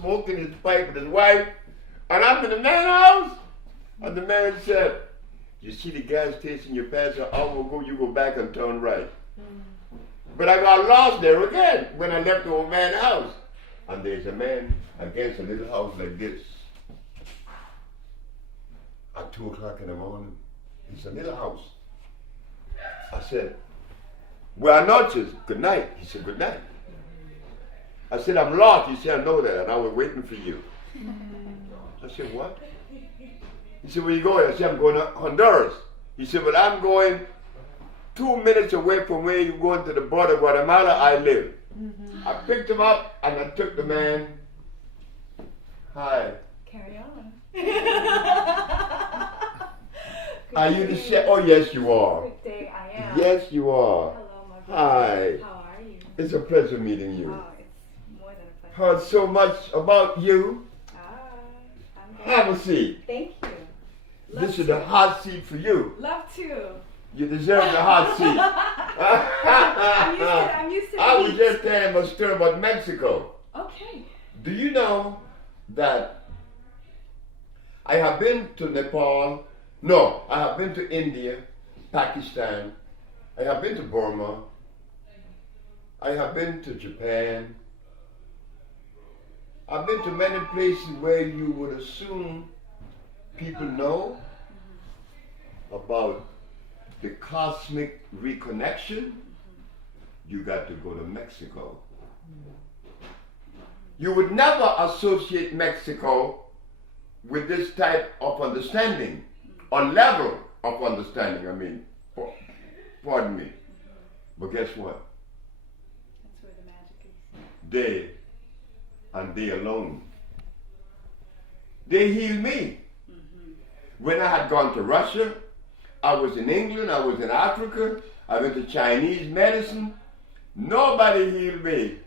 smoking his pipe with his wife. And I'm in the man's house. And the man said, you see the gas station you passed an hour ago, you go back and turn right. But I got lost there again when I left the old man's house. And there's a man against a little house like this. At 2 o'clock in the morning. It's a little house. I said, buenas noches, good night. He said, good night. I said, I'm lost. He said, I know that, and I was waiting for you. I said, what? He said, where you going? I said, I'm going to Honduras. He said, well, I'm going 2 minutes away from where you're going to the border of Guatemala I live. I picked him up, and I took the man. Hi. Carry on. Are you the chef? Oh, yes, you are. Good day, I am. Yes, you are. Hello, my brother. Hi. How are you? It's a pleasure meeting you. Oh, it's more than a pleasure. Heard so much about you. I'm good. Have a seat. Thank you. This is the hot seat for you. Love to. You deserve the hot seat. I'm used to I was heat. just telling a story about Mexico. Okay. Do you know that I have been to Nepal? No, I have been to India, Pakistan. I have been to Burma. I have been to Japan. I've been to many places where you would assume people know about the cosmic reconnection. You got to go to Mexico. You would never associate Mexico with this type of understanding, or level of understanding, I mean, pardon me. But guess what? That's where the magic is. They, and they alone, they healed me. When I had gone to Russia, I was in England, I was in Africa, I went to Chinese medicine, nobody healed me.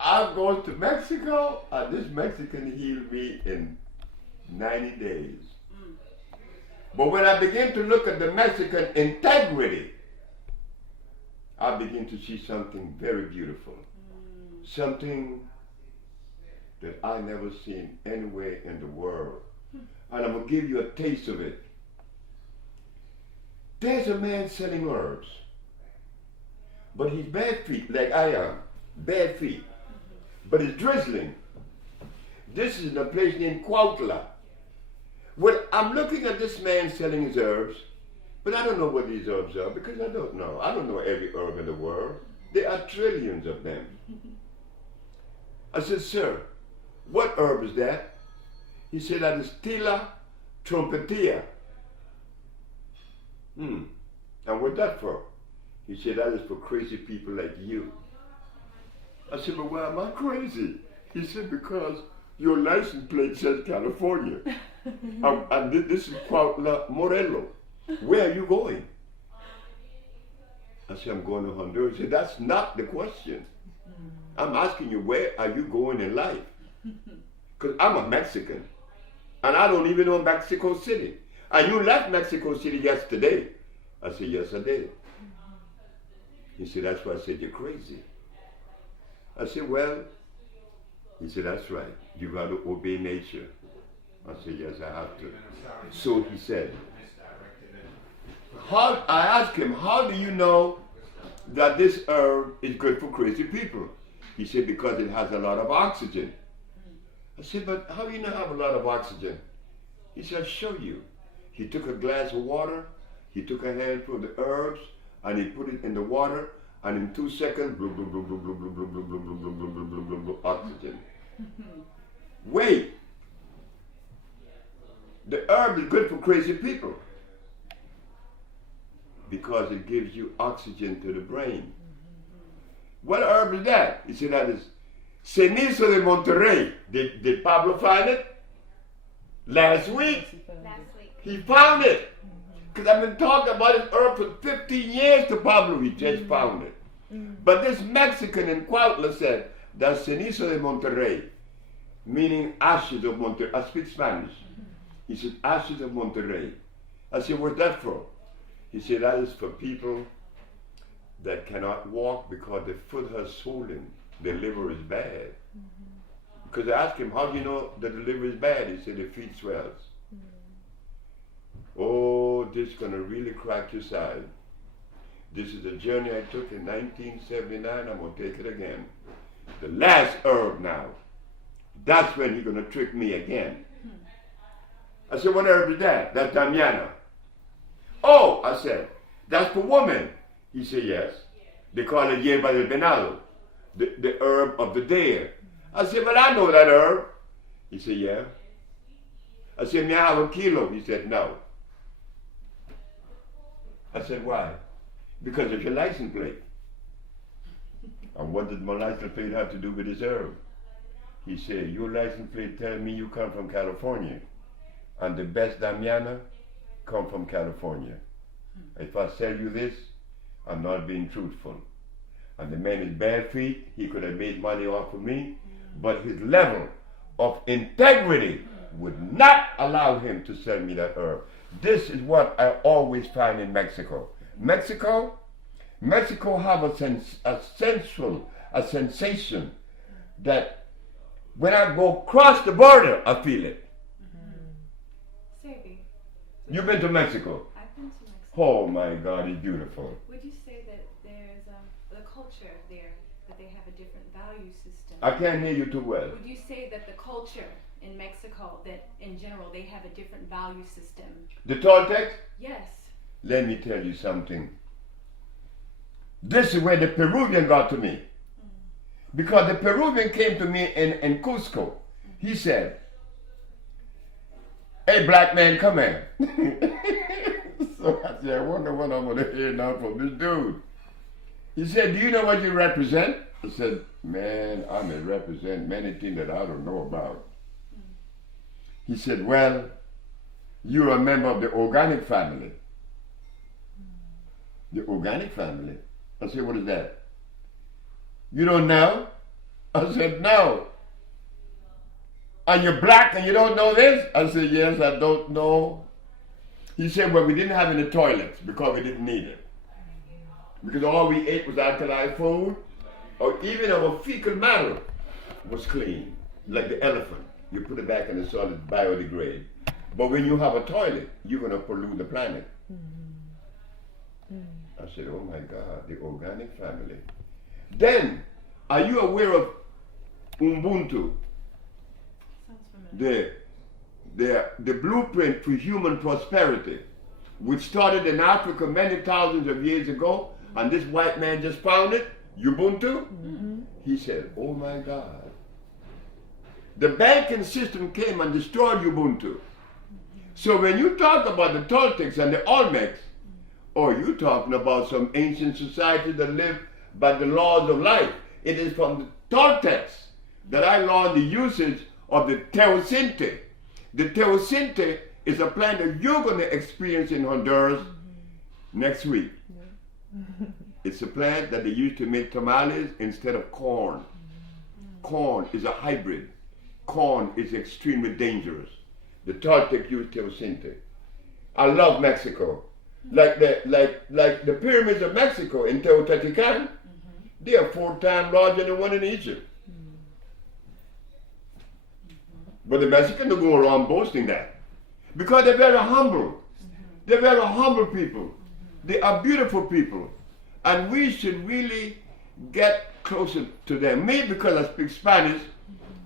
I go to Mexico, and this Mexican healed me in 90 days. But when I begin to look at the Mexican integrity, I begin to see something very beautiful. Something that I never seen anywhere in the world. And I'm going to give you a taste of it. There's a man selling herbs. But he's bare feet, like I am. Bare feet. But it's drizzling. This is in a place named Cuautla. Well, I'm looking at this man selling his herbs, but I don't know what these herbs are because I don't know. I don't know every herb in the world. There are trillions of them. I said, sir, what herb is that? He said, that is Tila trompetia. And what's that for? He said, that is for crazy people like you. I said, but why am I crazy? He said, because your license plate says California. And this is Cuautla, Morelos. Where are you going? I said, I'm going to Honduras. He said, that's not the question. I'm asking you, where are you going in life? Because I'm a Mexican. And I don't even know Mexico City. And you left Mexico City yesterday. I said, yes, I did. He said, that's why I said, you're crazy. I said, well, he said, that's right. You got to obey nature. I said, yes, I have to. So he said, I asked him, how do you know that this herb is good for crazy people? He said, because it has a lot of oxygen. I said, but how do you know have a lot of oxygen? He said, I'll show you. He took a glass of water, he took a handful of the herbs, and he put it in the water, and in 2 seconds, blah, blah, blah, blah, blah, blah, blah, blah, blah, blah, blah, blah, blah, blah, blah, blah, oxygen. Wait. The herb is good for crazy people because it gives you oxygen to the brain. What herb is that? He said that is cenizo de Monterrey. Did Pablo find it? Last week? He found it. Because I've been talking about this herb for 15 years to Pablo. He just found it. But this Mexican in Cuautla said, that's cenizo de Monterrey, meaning ashes of Monterrey. I speak Spanish. He said, ashes of Monterrey. I said, what's that for? He said, that is for people that cannot walk because their foot has swollen. Their liver is bad. Because I asked him, how do you know the delivery is bad? He said, the feet swells. Oh, this is going to really crack your side. This is a journey I took in 1979. I'm going to take it again. The last herb now. That's when he's going to trick me again. I said, what herb is that? That's Damiana. Oh, I said, that's for women. He said, yes. They call it hierba del venado, the herb of the deer. I said, well, I know that herb. He said, yeah. I said, may I have a kilo? He said, no. I said, why? Because of your license plate. And what did my license plate have to do with this herb? He said, your license plate tells me you come from California. And the best Damiana come from California. If I sell you this, I'm not being truthful. And the man is bare feet, he could have made money off of me, but his level of integrity would not allow him to sell me that herb. This is what I always find in Mexico. Mexico have a sensation that when I go across the border, I feel it. Sebi. You've been to Mexico? I've been to Mexico. Oh my God, it's beautiful. Would you say that there's the culture there, that they have a different value system? I can't hear you too well. Would you say that the culture in Mexico, that in general they have a different value system? The Toltecs? Yes. Let me tell you something. This is where the Peruvian got to me. Because the Peruvian came to me in Cusco. He said, hey, black man, come here. So I said, I wonder what I'm going to hear now from this dude. He said, do you know what you represent? I said, man, I may represent many things that I don't know about. He said, well, you're a member of the organic family. The organic family? I said, what is that? You don't know? I said, no. And you're black and you don't know this? I said, yes, I don't know. He said, well, we didn't have any toilets because we didn't need it. Because all we ate was alkali food, or even our fecal matter was clean, like the elephant. You put it back in the soil, it biodegrades. But when you have a toilet, you're going to pollute the planet. I said, oh my God, the organic family. Then, are you aware of Ubuntu? Sounds familiar. The blueprint for human prosperity, which started in Africa many thousands of years ago, and this white man just found it, Ubuntu. He said, oh my God. The banking system came and destroyed Ubuntu. So when you talk about the Toltecs and the Olmecs, or you talking about some ancient society that lived by the laws of life, it is from the Toltecs that I learned the usage of the teosinte. The teosinte is a plant that you're going to experience in Honduras next week. It's a plant that they use to make tamales instead of corn. Corn is a hybrid. Corn is extremely dangerous. The Toltec use teosinte. I love Mexico. Like the pyramids of Mexico in Teotihuacan, they are 4 times larger than the one in Egypt. But the Mexicans don't go around boasting that. Because they're very humble. They're very humble people. They are beautiful people. And we should really get closer to them. Me, because I speak Spanish,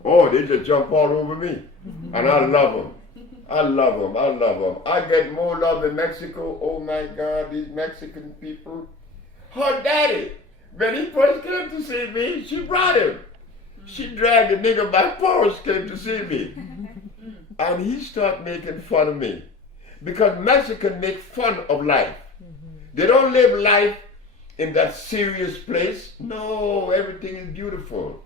oh, they just jump all over me. And I love them. I love them. I love them. I get more love in Mexico. Oh my God, these Mexican people. Her daddy, when he first came to see me, she brought him. She dragged the nigga by force, came to see me. And he started making fun of me. Because Mexicans make fun of life. They don't live life in that serious place. No, everything is beautiful.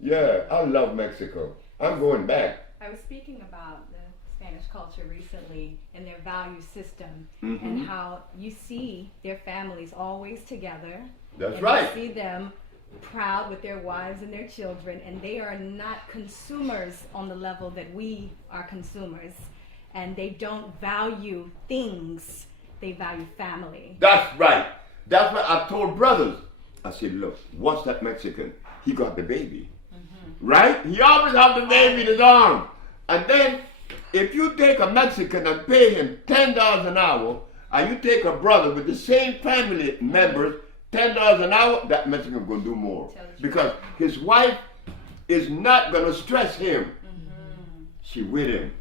Yeah, I love Mexico. I'm going back. I was speaking about the Spanish culture recently and their value system and how you see their families always together. That's and right. You see them proud with their wives and their children, and they are not consumers on the level that we are consumers. And they don't value things, they value family. That's right. That's what I told brothers. I said, look, watch that Mexican. He got the baby. Right? He always have the baby in his arm. And then, if you take a Mexican and pay him $10 an hour, and you take a brother with the same family members, $10 an hour, that Mexican going to do more. Because his wife is not going to stress him. Mm-hmm. She with him.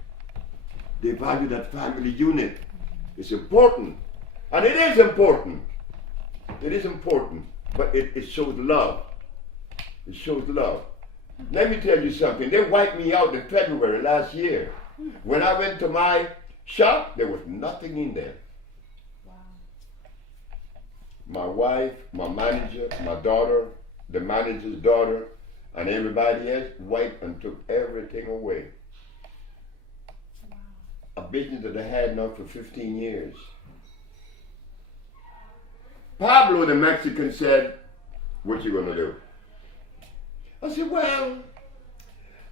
They value that family unit. It's important. And it is important. It is important. But it shows love. It shows love. Let me tell you something. They wiped me out in February last year. When I went to my shop, there was nothing in there. Wow. My wife, my manager, my daughter, the manager's daughter, and everybody else wiped and took everything away. Wow. A business that I had now for 15 years. Pablo, the Mexican, said, "What you gonna do?" I said, "Well,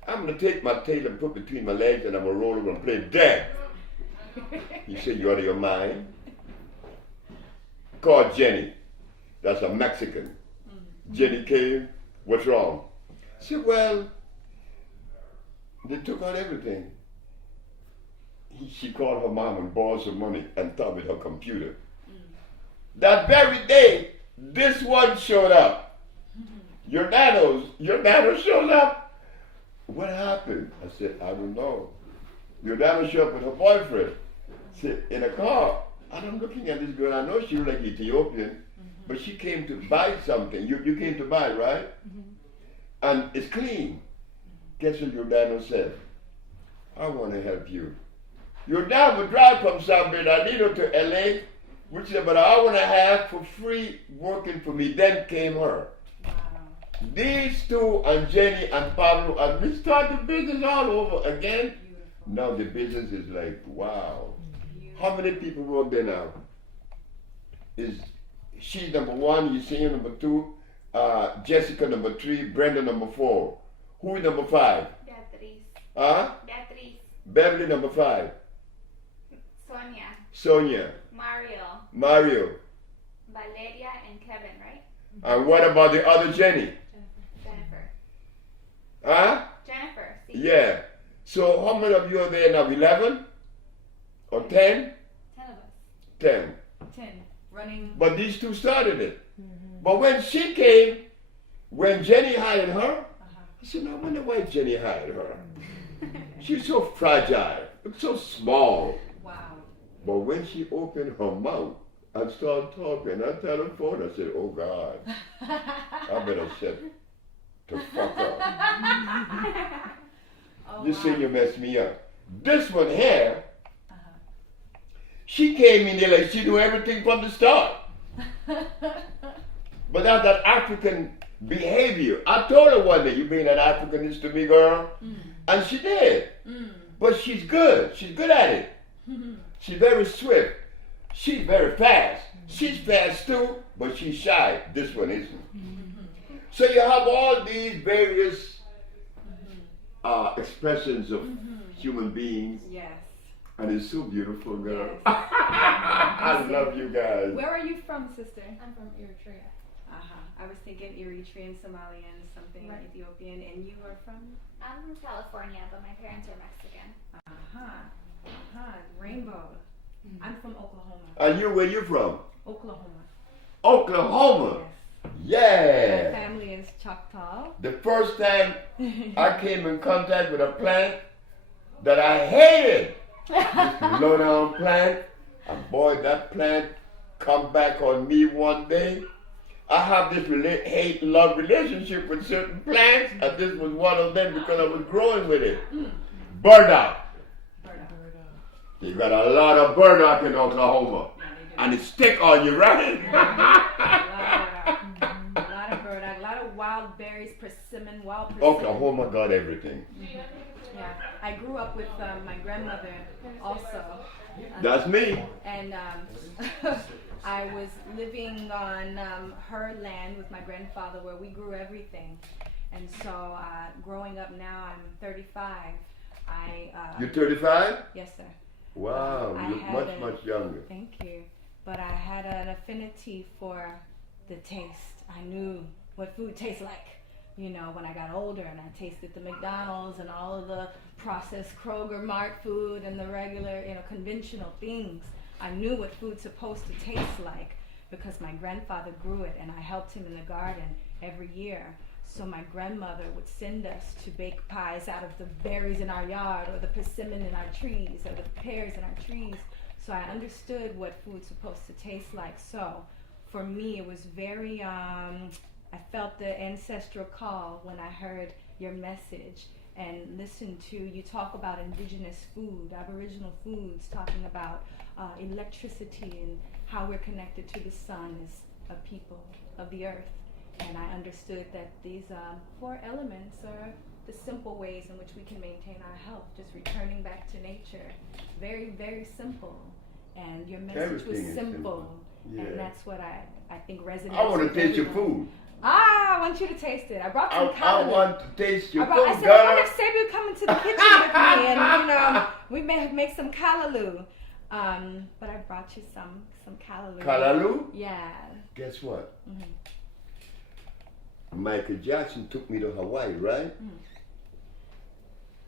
I'm going to take my tail and put between my legs and I'm going to roll over and play dead." He said, "You out of your mind?" Called Jenny. That's a Mexican. Jenny came. "What's wrong?" I said, "Well, they took out everything." She called her mom and borrowed some money and thought with her computer. That very day, this one showed up. Your nano shows up. "What happened?" I said, "I don't know." Your nano showed up with her boyfriend. Said, in a car. And I'm looking at this girl. I know she was like Ethiopian, but she came to buy something. You came to buy, right? And it's clean. Guess what your nano said? "I want to help you. Your dad would drive from San Bernardino to LA, which is about an hour and a half for free working for me." Then came her. These two and Jenny and Pablo, and we start the business all over again. Beautiful. Now the business is like, wow. Beautiful. How many people work there now? Is she number 1, Yesenia number 2, Jessica number 3, Brenda number 4. Who is number 5? Beatriz. Beatriz. Beverly number 5. Sonia. Mario. Valeria and Kevin, right? And what about the other Jenny? Jennifer. Yeah. So how many of you are there now? 11? Or 10? 10 of us. 10. 10. Running. But these two started it. Mm-hmm. But when she came, when Jenny hired her, I said, "No, I wonder why Jenny hired her." She's so fragile, so small. Wow. But when she opened her mouth and started talking, I tell her phone, I said, "Oh God, I better shut the fuck up." Oh, This wow. senior messed me up. This one here, she came in there like she knew everything from the start. But that's that African behavior. I told her one day, "You being an Africanist to me, girl?" And she did. But she's good. She's good at it. She's very swift. She's very fast. She's fast too, but she's shy. This one isn't. So you have all these various expressions of human beings. Yes. And it's so beautiful, girl. Yes. I love you guys. Where are you from, sister? I'm from Eritrea. I was thinking Eritrean, Somalian, something Right. Ethiopian, and you are from? I'm from California, but my parents are Mexican. Rainbow. I'm from Oklahoma. And you, where you from? Oklahoma. Oklahoma. Yes. My family is Choctaw. The first time I came in contact with a plant that I hated, this low-down plant, and boy, that plant come back on me one day. I have this hate-love relationship with certain plants, and this was one of them because I was growing with it. Burdock. You got a lot of burdock in Oklahoma, and it stick on you, right? A lot of burdock, a lot of wild berries, persimmon, wild persimmon. Oklahoma got everything. Yeah, I grew up with my grandmother also. That's me. And I was living on her land with my grandfather where we grew everything. And so growing up now, I'm 35. You're 35? Yes, sir. Wow, you're much younger. Thank you. But I had an affinity for the taste. I knew what food tastes like You know, when I got older and I tasted the McDonald's and all of the processed Kroger Mart food and the regular, you know, conventional things, I knew what food's supposed to taste like because my grandfather grew it and I helped him in the garden every year. So my grandmother would send us to bake pies out of the berries in our yard or the persimmon in our trees or the pears in our trees. So I understood what food's supposed to taste like. So for me, it was very, I felt the ancestral call when I heard your message and listened to you talk about indigenous food, Aboriginal foods, talking about electricity and how we're connected to the sun as a people of the earth. And I understood that these 4 elements are the simple ways in which we can maintain our health, just returning back to nature. Very, very simple. And your message was simple. Yeah. And that's what I think resonates. I want with to taste your everyone. food. I want you to taste it. I brought some I want to taste your food, I said, girl. I wonder if Sebi would come into the kitchen with me and, you know, we may make some callaloo. But I brought you some callaloo. Callaloo? Yeah. Guess what? Mm-hmm. Michael Jackson took me to Hawaii, right? Mm.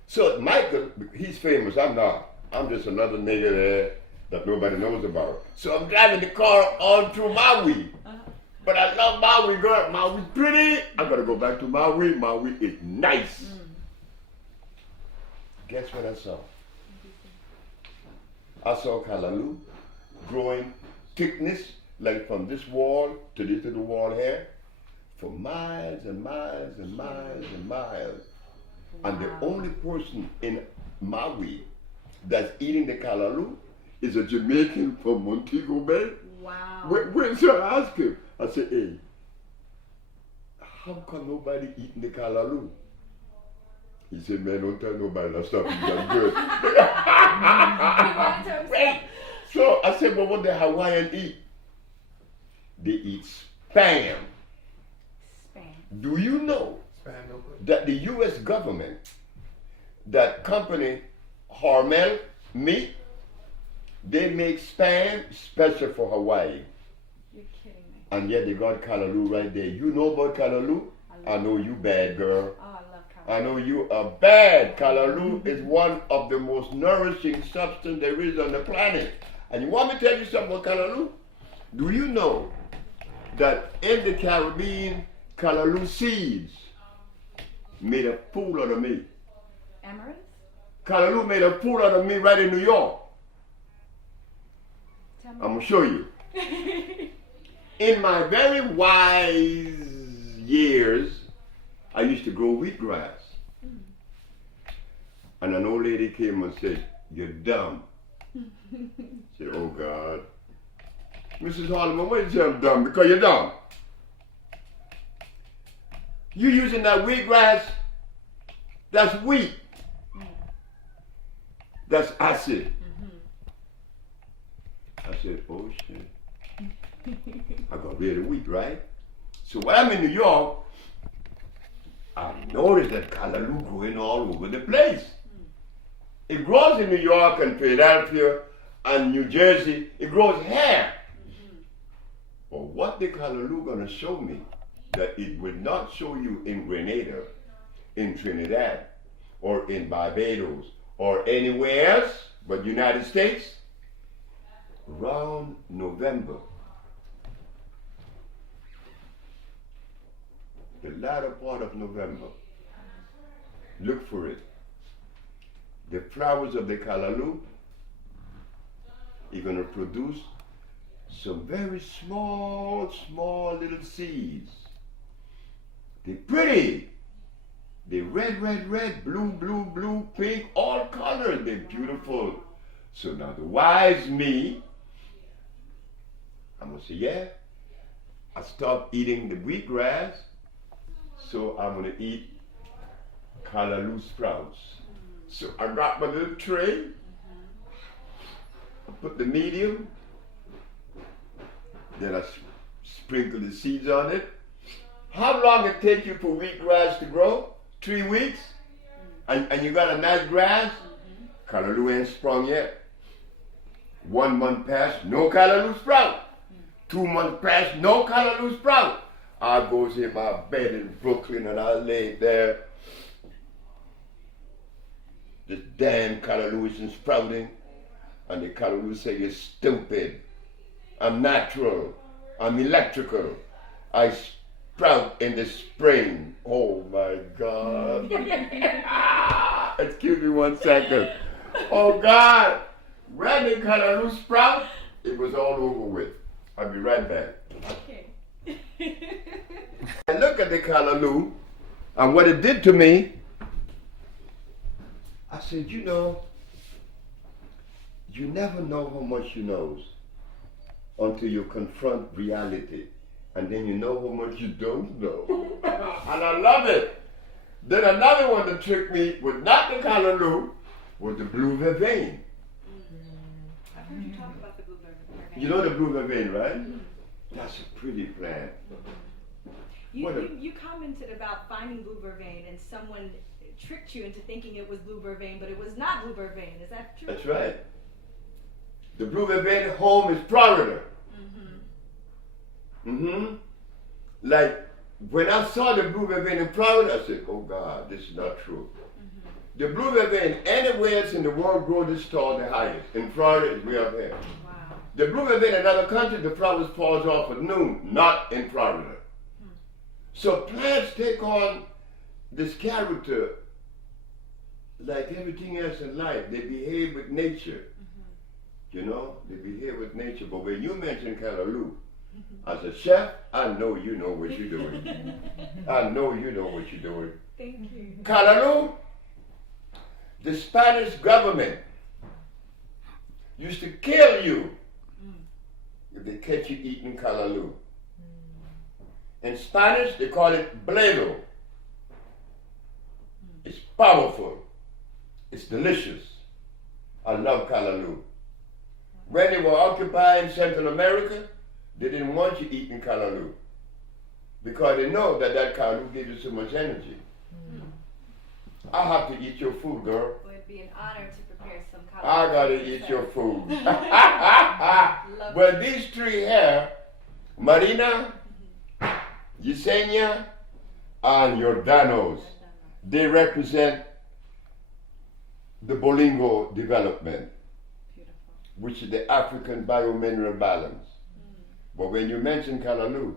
So Michael, he's famous. I'm not. I'm just another nigga there that nobody knows about. So I'm driving the car on through Maui. But I love Maui, girl. Maui's pretty. I gotta go back to Maui. Maui is nice. Guess what I saw? I saw callaloo growing thickness, like from this wall to this little wall here, for miles and miles and miles and miles. Wow. And the only person in Maui that's eating the callaloo is a Jamaican from Montego Bay. Wow. So I asked him, I said, hey, how come nobody eating the callaloo? He said, man, don't tell nobody that stuff is that good. Right. So I said, well, what the Hawaiian eat? They eat Spam. Do you know that the U.S. government, that company Hormel meat, they make Spam special for Hawaii? You're kidding me. And yet they got callaloo right there. You know about callaloo? I know you bad, girl. Oh, I love callaloo. I know you are bad. Callaloo is one of the most nourishing substance there is on the planet. And you want me to tell you something about callaloo? Do you know that in the Caribbean, callaloo seeds made a fool out of me? Amaranth? Callaloo made a fool out of me right in New York. I'm going to show you. In my very wise years, I used to grow wheatgrass. And an old lady came and said, you're dumb. I said, oh God. Mrs. Holloman, why did you say I'm dumb? Because you're dumb. You using that wheatgrass, that's wheat. That's acid. I said, oh shit. I got rid of wheat, right? So when I'm in New York, I noticed that callaloo growing all over the place. It grows in New York and Philadelphia and New Jersey. It grows here. But what the callaloo gonna show me that it will not show you in Grenada, in Trinidad, or in Barbados, or anywhere else but United States? Around November, the latter part of November, look for it. The flowers of the callaloo are going to produce some very small little seeds. They're pretty. They're red, blue, pink, all colors. They're beautiful. So now the wise me, I'm going to say, yeah, I stopped eating the wheatgrass, so I'm going to eat callaloo sprouts. So I got my little tray, I put the medium, then I sprinkle the seeds on it. How long it take you for wheatgrass to grow? 3 weeks? And you got a nice grass? Callaloo ain't sprung yet. 1 month passed, no callaloo sprout. 2 months passed, no callaloo sprout. I goes in my bed in Brooklyn and I lay there. This damn callaloo isn't sprouting. And the callaloo say, you're stupid. I'm natural. I'm electrical. I sprout in the spring. Oh my God. Excuse me 1 second. Oh God. When the callaloo sprout, it was all over with. I'll be right back. Okay. I look at the callaloo and what it did to me, I said, you know, you never know how much you know until you confront reality. And then you know how much you don't know. And I love it. Then another one that tricked me was not the callaloo, was the blue vervain. I've heard you talk about the blue vervain. You know the blue vervain, right? That's a pretty plant. You commented about finding blue vervain and someone tricked you into thinking it was blue vervain, but it was not blue vervain. Is that true? That's right. The blue vervain home is Florida. Like when I saw the blue vervain in Florida, I said, oh God, this is not true. The blue vervain anywhere else in the world grow this tall the highest. In Florida, it's way up here. Wow. The blue vervain in another country, the flowers falls off at noon, not in Florida. So plants take on this character like everything else in life. They behave with nature. You know, they behave with nature. But when you mention callaloo, as a chef, I know you know what you're doing. I know you know what you're doing. Thank you. Callaloo, the Spanish government used to kill you if they catch you eating callaloo. In Spanish, they call it bledo. It's powerful. It's delicious. I love callaloo. When they were occupying Central America, they didn't want you eating callaloo because they know that callaloo gives you so much energy. I have to eat your food, girl. Well, it'd be an honor to prepare some callaloo. I gotta eat your food. But these three here, Marina, Yesenia, and Jordanos, they represent the Bolingo development, which is the African biomineral balance. But when you mentioned callaloo,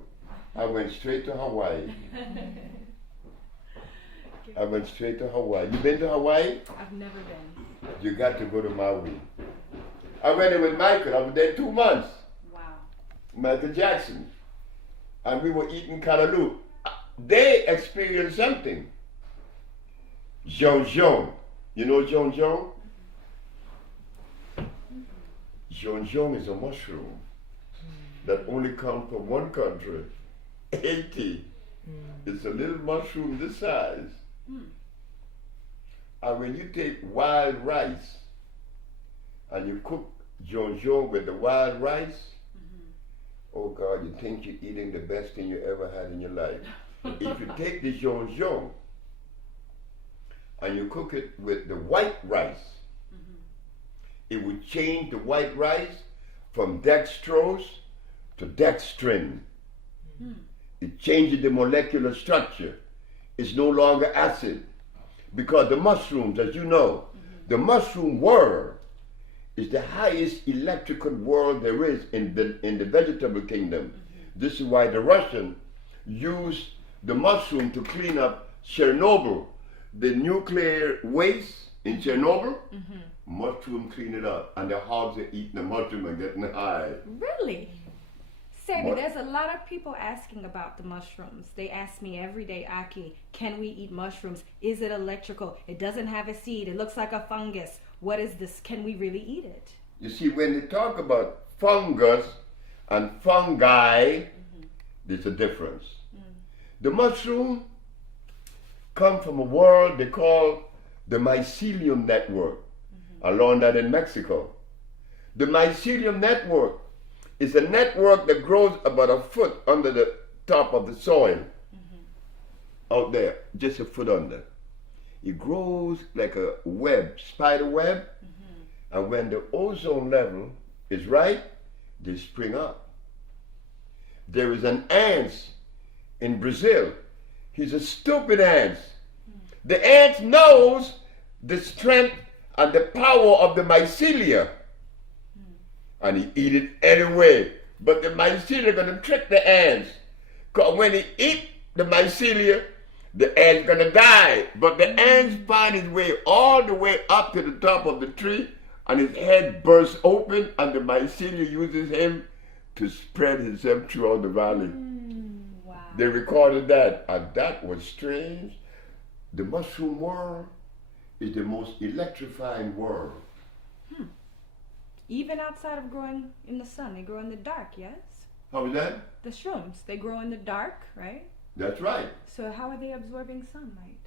I went straight to Hawaii. I went straight to Hawaii. You been to Hawaii? I've never been. You got to go to Maui. I went there with Michael. I was there 2 months. Wow. Michael Jackson. And we were eating callaloo. They experienced something. Jonjon. You know jonjon? Jonjon is a mushroom that only comes from one country, Haiti. It's a little mushroom this size. And when you take wild rice and you cook jonjon with the wild rice, oh God, you think you're eating the best thing you ever had in your life. If you take the jonjon and you cook it with the white rice, it would change the white rice from dextrose to dextrin. It changes the molecular structure. It's no longer acid. Because the mushrooms, as you know, the mushroom world is the highest electrical world there is in the vegetable kingdom. This is why the Russians used the mushroom to clean up Chernobyl. The nuclear waste in Chernobyl, mushroom clean it up. And the hogs are eating the mushroom and getting high. Really? Sebi, there's a lot of people asking about the mushrooms. They ask me every day, Aki, can we eat mushrooms? Is it electrical? It doesn't have a seed. It looks like a fungus. What is this? Can we really eat it? You see, when they talk about fungus and fungi, there's a difference. The mushroom come from a world they call the mycelium network, along that in Mexico. The mycelium network is a network that grows about a foot under the top of the soil, out there, just a foot under. It grows like a web, spider web, and when the ozone level is right, they spring up. There is an ant in Brazil. He's a stupid ant. The ant knows the strength and the power of the mycelia. And he eat it anyway. But the mycelia are going to trick the ants. Because when he eat the mycelia, the ant's going to die. But the ants find his way all the way up to the top of the tree, and his head bursts open, and the mycelia uses him to spread himself throughout the valley. Wow. They recorded that, and that was strange. The mushroom world is the most electrifying world. Even outside of growing in the sun, they grow in the dark, yes? How is that? The shrooms, they grow in the dark, right? That's right. So how are they absorbing sunlight?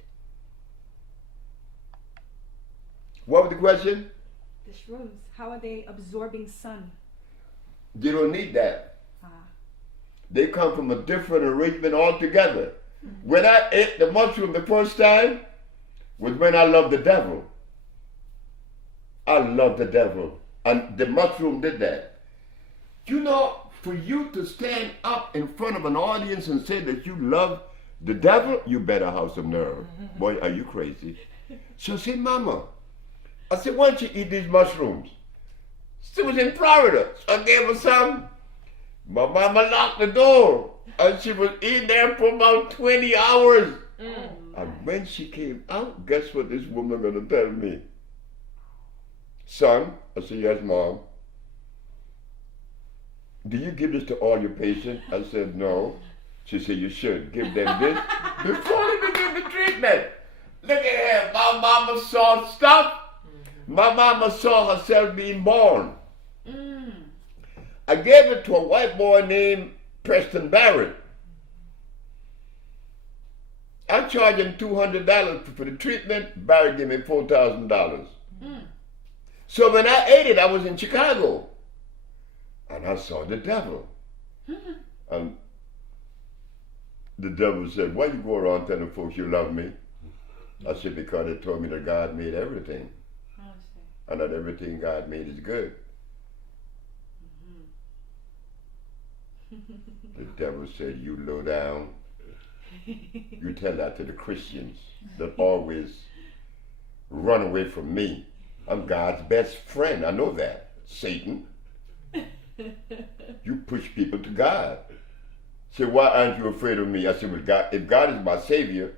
What was the question? The shrooms, how are they absorbing sun? They don't need that. They come from a different arrangement altogether. When I ate the mushroom the first time was when I loved the devil. I loved the devil. And the mushroom did that. You know, for you to stand up in front of an audience and say that you love the devil, you better have some nerve. Boy, are you crazy? So I said, Mama, I said, why don't you eat these mushrooms? She was in Florida, so I gave her some. My mama locked the door, and she was in there for about 20 hours. And when she came out, guess what this woman gonna tell me? Son, I said, yes, Mom. Do you give this to all your patients? I said, no. She said, you should give them this before they begin the treatment. Look at here, my mama saw stuff. My mama saw herself being born. I gave it to a white boy named Preston Barrett. I charged him $200 for the treatment. Barrett gave me $4,000. So when I ate it, I was in Chicago. And I saw the devil. And the devil said, why you go around telling folks you love me? I said, because they told me that God made everything. And that everything God made is good. The devil said, you low down. You tell that to the Christians that always run away from me. I'm God's best friend. I know that. Satan. You push people to God. Say, why aren't you afraid of me? I said, well, God, if God is my Savior,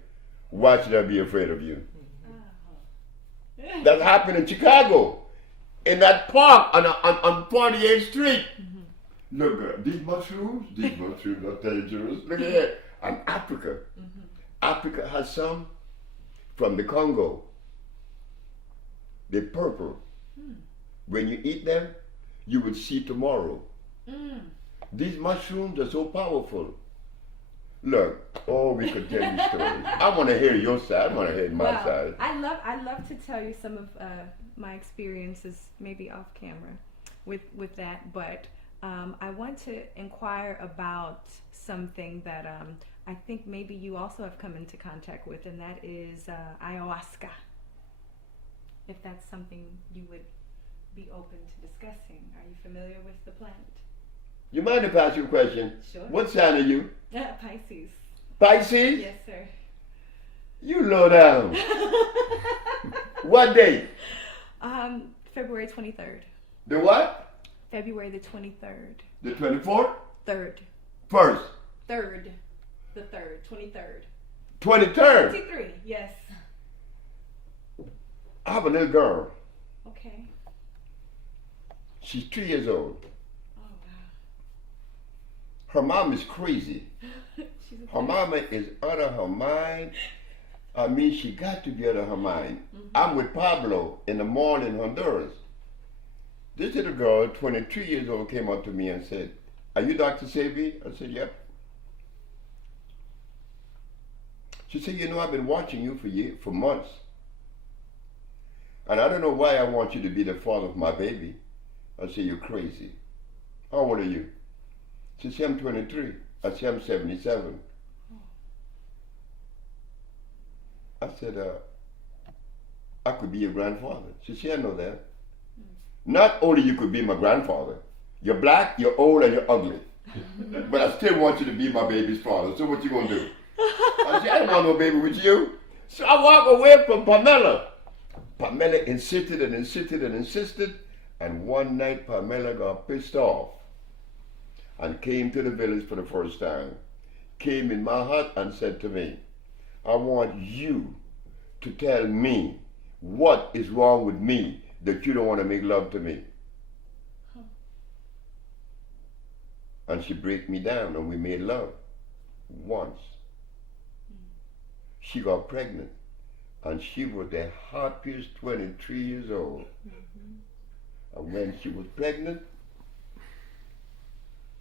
why should I be afraid of you? That happened in Chicago, in that park on 48th Street. Look, these mushrooms are dangerous. Look at that. And Africa. Africa has some from the Congo. They're purple. When you eat them, you will see tomorrow. These mushrooms are so powerful. Look, we could tell you stories. I want to hear your side. I want to hear my side. I'd love to tell you some of my experiences, maybe off camera, with that. But I want to inquire about something that I think maybe you also have come into contact with, and that is ayahuasca. If that's something you would be open to discussing. Are you familiar with the plant? You mind if I ask you a question? Sure. What sign are you? Pisces. Pisces? Yes, sir. You low down. What date? February 23rd. The what? February the 23rd. The 24th? Third. First. Third. The third. 23rd. 23rd? 23, yes. I have a little girl. Okay. She's 3 years old. Oh, wow. Her mom is crazy. Her mama is out of her mind. I mean, she got to be out of her mind. I'm with Pablo in the mall in Honduras. This little girl, 23 years old, came up to me and said, are you Dr. Sebi? I said, yep. She said, you know, I've been watching you for months. And I don't know why I want you to be the father of my baby. I said, you're crazy. How old are you? She said, I'm 23. I said, I'm 77. I said, I could be your grandfather. She said, I know that. Not only you could be my grandfather, you're black, you're old, and you're ugly. But I still want you to be my baby's father. So what you gonna do? I said, I don't want no baby with you. So I walk away from Pamela. Pamela insisted and insisted and insisted. And one night Pamela got pissed off and came to the village for the first time. Came in my hut and said to me, I want you to tell me what is wrong with me that you don't want to make love to me. And she break me down and we made love once. She got pregnant and she was the happiest 23 years old. And when she was pregnant,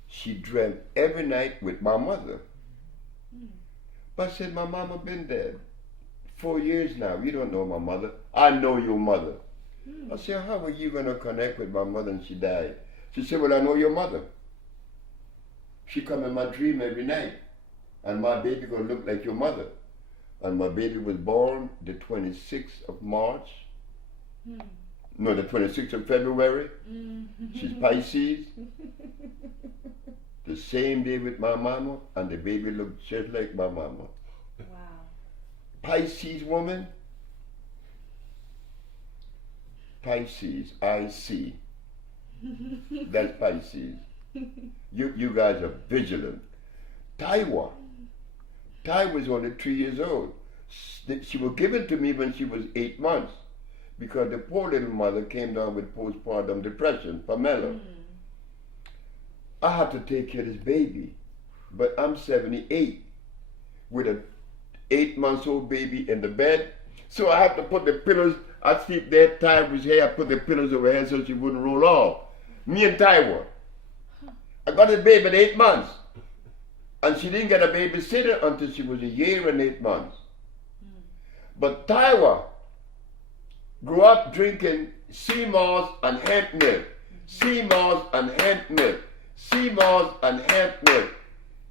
she dreamt every night with my mother. But I said, my mama been dead 4 years now. You don't know my mother. I know your mother. I said, how are you going to connect with my mother and she died? She said, well, I know your mother. She come in my dream every night. And my baby going to look like your mother. And my baby was born the 26th of March. No, the 26th of February. She's Pisces. The same day with my mama, and the baby looked just like my mama. Wow. Pisces woman. Pisces, I see. That's Pisces. You guys are vigilant. Taiwa was only 3 years old. She was given to me when she was 8 months because the poor little mother came down with postpartum depression, Pamela. I have to take care of this baby, but I'm 78 with an 8-month-old baby in the bed, so I have to put the pillows. I sleep there, Taiwa's hair, I put the pillows over her so she wouldn't roll off. Me and Taiwa. I got this baby at 8 months. And she didn't get a babysitter until she was 1 year and 8 months. But Taiwa grew up drinking sea moss and hemp milk. Sea moss and hemp milk. Sea moss and hemp milk.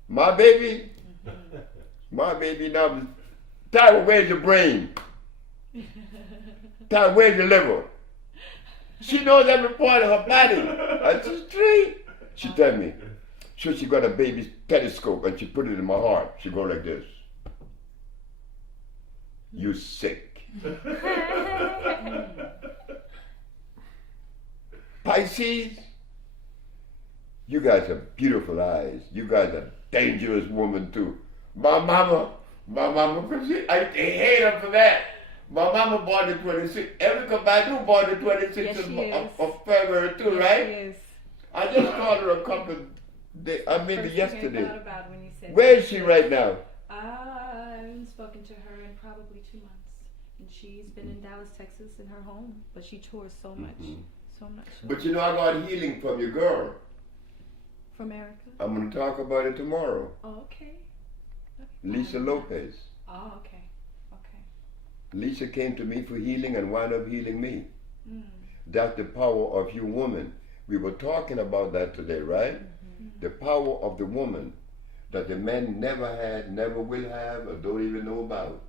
My baby now, Taiwa, where's your brain? Taiwa, where's your liver? She knows every part of her body. And she's 3. She tell me. So she got a baby's telescope and she put it in my heart. She go like this. You sick. Pisces, you guys have beautiful eyes. You guys are dangerous woman too. My mama, I hate her for that. My mama born the 26th. Erica Badu born the 26th of February too, right? She is. I just called her a couple days, maybe First yesterday. thing I thought about when you said Where is she right now? I haven't spoken to her in probably 2 months. And she's been in Dallas, Texas in her home. But she tours so much. So I'm not sure. But you know, I got healing from your girl. From America? I'm going to talk about it tomorrow. Oh, okay. Lisa Lopez. Oh, okay. Okay. Lisa came to me for healing and wound up healing me. That's the power of you women. We were talking about that today, right? The power of the woman that the men never had, never will have, or don't even know about.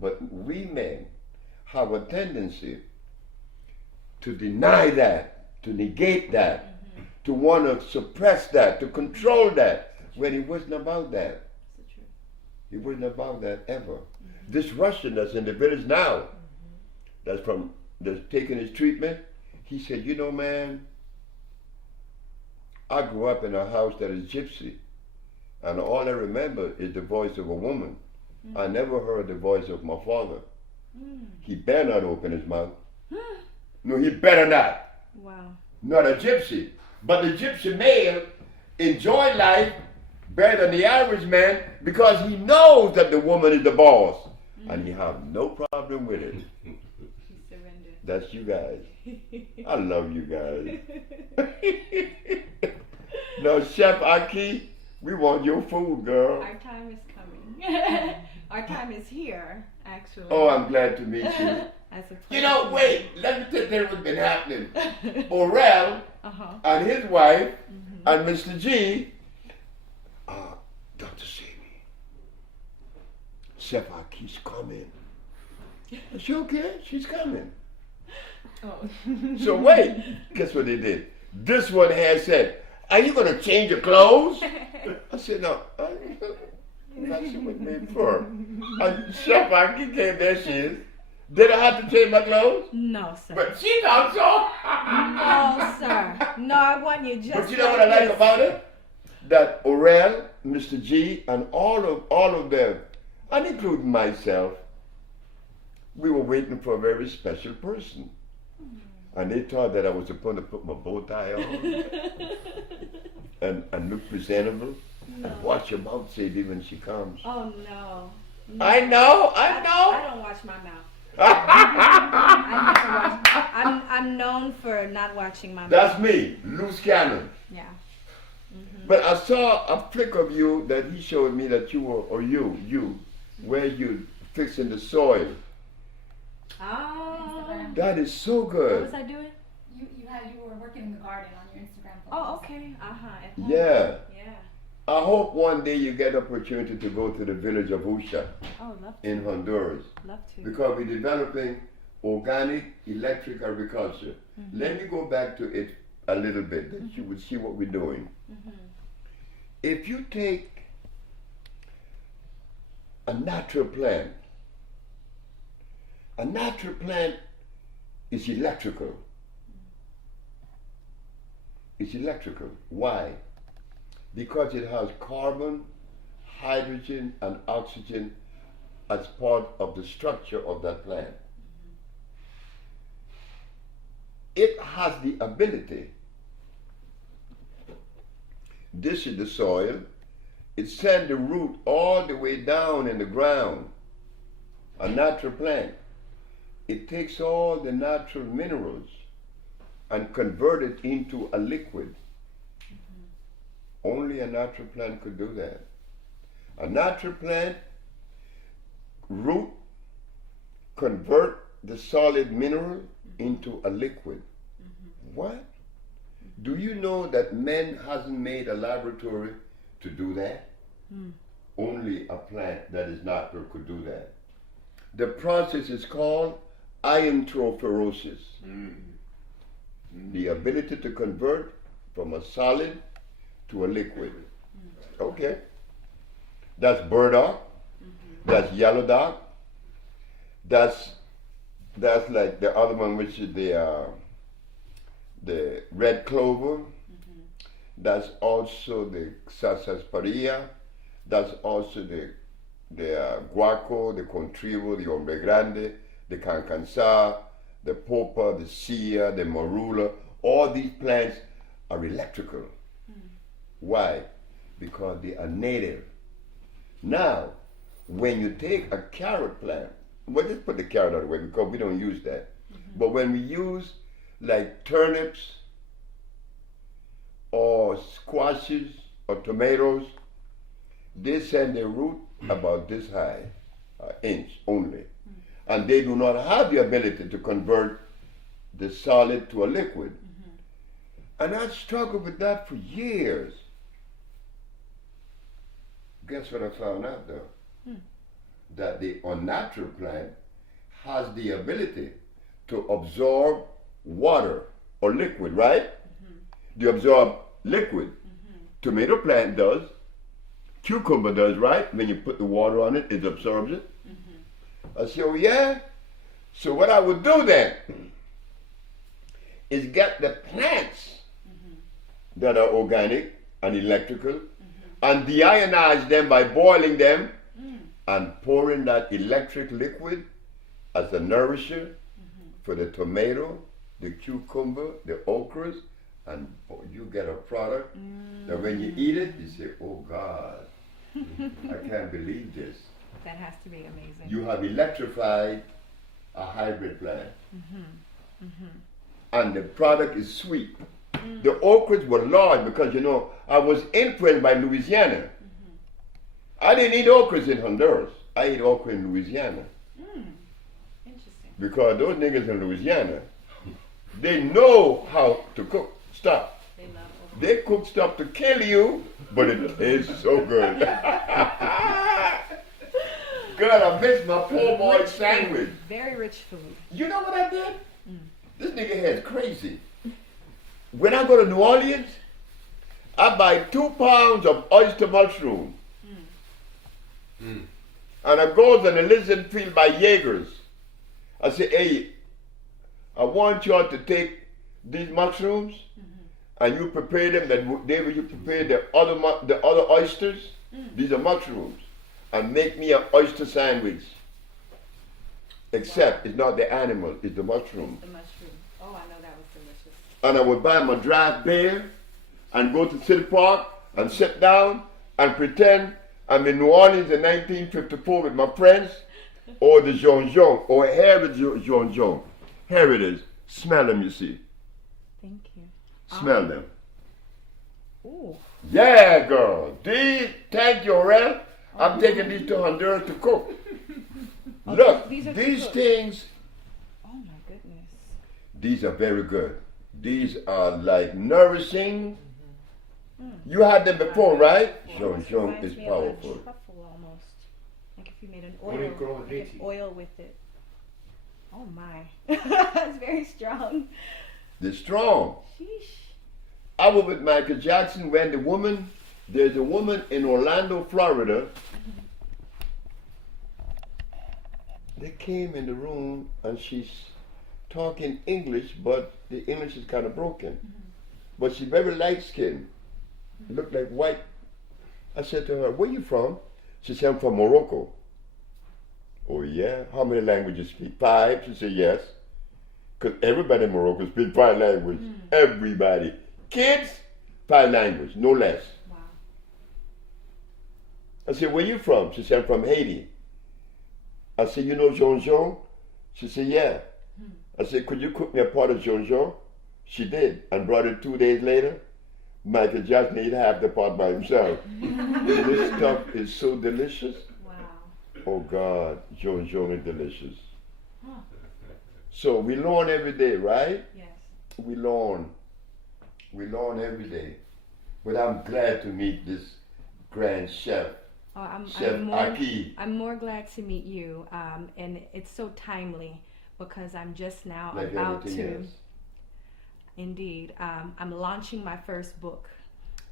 But we men have a tendency to deny that, to negate that, to want to suppress that, to control that, when it wasn't about that. It wasn't about that ever. This Russian that's in the village now, that's taking his treatment, he said, you know, man, I grew up in a house that is gypsy, and all I remember is the voice of a woman. I never heard the voice of my father. He better not open his mouth. No, he better not. Wow. Not a gypsy. But the gypsy male enjoy life better than the Irish man because he knows that the woman is the boss. And he have no problem with it. He surrendered. That's you guys. I love you guys. Now, Chef Aki, we want your food, girl. Our time is coming. Our time is here, actually. Oh, I'm glad to meet you. As a You know, wait, let me tell you what's been happening. Orel and his wife and Mr. G, Dr. Sebi, Chef Aki's coming. Is she okay? She's coming. Oh. So wait, guess what they did? This one has said, Are you going to change your clothes? I said, no. That's what made for. And Chef Aki came there, she is. Did I have to change my clothes? No, sir. But she thought so. No, sir. No, I want you just. But you know what I like about it? That Orel, Mr. G, and all of them, and including myself, we were waiting for a very special person. And they thought that I was supposed to put my bow tie on and look presentable. No. And watch your mouth, Sebi, when she comes. Oh no. No. I know. I don't watch my mouth. I never watch. I'm known for not watching my mouth. That's me, loose cannon. Yeah. Mm-hmm. But I saw a flick of you that he showed me that you were, or you, where you fixing the soil. Oh. That is so What good. was I doing? You were working in the garden on your Instagram post. Oh, okay. At home. Yeah. Yeah. I hope one day you get opportunity to go to the village of Usha Oh, love to. in Honduras. Love to. Because we're developing organic electric agriculture. Mm-hmm. Let me go back to it a little bit, that you would see what we're doing. Mm-hmm. If you take a natural plant is electrical. It's electrical. Why? Because it has carbon, hydrogen, and oxygen as part of the structure of that plant. It has the ability. This is the soil. It sends the root all the way down in the ground. A natural plant. It takes all the natural minerals and convert it into a liquid. Only a natural plant could do that. A natural plant root convert the solid mineral into a liquid. What? Do you know that man hasn't made a laboratory to do that? Only a plant that is natural could do that. The process is called iontrophoresis. The ability to convert from a solid to a liquid. Okay. That's burdock. That's yellow dock. That's like the other one, which is the red clover. That's also the sarsaparilla. That's also the guaco, the contrivo, the hombre grande, the cancansa, the popa, the sia, the marula. All these plants are electrical. Why? Because they are native. Now, when you take a carrot plant, well, just put the carrot out of the way because we don't use that. But when we use like turnips or squashes or tomatoes, they send their root about this high, an inch only. And they do not have the ability to convert the solid to a liquid. And I struggled with that for years. Guess what I found out though? That the unnatural plant has the ability to absorb water or liquid, right? They absorb liquid. Tomato plant does. Cucumber does, right? When you put the water on it, it absorbs it. I said, oh yeah? So what I would do then is get the plants that are organic and electrical and deionize them by boiling them and pouring that electric liquid as a nourisher for the tomato, the cucumber, the okras, and you get a product that when you eat it, you say, oh God, I can't believe this. That has to be amazing. You have electrified a hybrid plant. And the product is sweet. The okras were large because, you know, I was influenced by Louisiana. I didn't eat okras in Honduras. I ate okra in Louisiana. Interesting. Because those niggas in Louisiana, they know how to cook stuff. They love okra. They cook stuff to kill you, but it tastes so good. God, I missed my poor boy sandwich. Very rich food. You know what I did? This nigga head's crazy. When I go to New Orleans, I buy 2 pounds of oyster mushroom. And I goes and I listen field by Jaegers. I say, hey, I want y'all to take these mushrooms and you prepare them that day you prepare the other oysters. These are mushrooms. And make me an oyster sandwich. Except it's not the animal, it's the mushroom. It's the mushroom. Oh, I know that was delicious. And I would buy my draft beer and go to City Park and sit down and pretend I'm in New Orleans in 1954 with my friends, or the Jean Jean, or here is Jean Jean. Here it is. Smell them, you see. Thank you. Smell them. Ooh. Yeah, girl. These, thank you, Aurel. I'm taking these to Honduras to cook. Look, these things. Oh my goodness. These are very good. These are like nourishing. You had them before, right? Jean Jean is powerful. Truffle almost. Like if you made an oil with it. Oh my. It's very strong. They're strong. Sheesh. I was with Michael Jackson when there's a woman in Orlando, Florida. They came in the room and she's talking English, but the English is kind of broken. But she's very light skinned. Looked like white. I said to her, where you from? She said, I'm from Morocco. Oh yeah? How many languages you speak? 5? She said, yes. Because everybody in Morocco speaks 5 languages. Everybody. Kids, 5 languages, no less. Wow. I said, where you from? She said, I'm from Haiti. I said, you know Jean Jean? She said, yeah. I said, could you cook me a pot of Jean Jean? She did, and brought it 2 days later. Michael Jackson ate half the pot by himself. This stuff is so delicious. Wow. Oh God, Jean Jean is delicious. So we learn every day, right? Yes. We learn every day. But I'm glad to meet this grand chef. Oh, Chef Aki. I'm more glad to meet you, and it's so timely because I'm just now Like about everything to. else. Indeed, I'm launching my first book,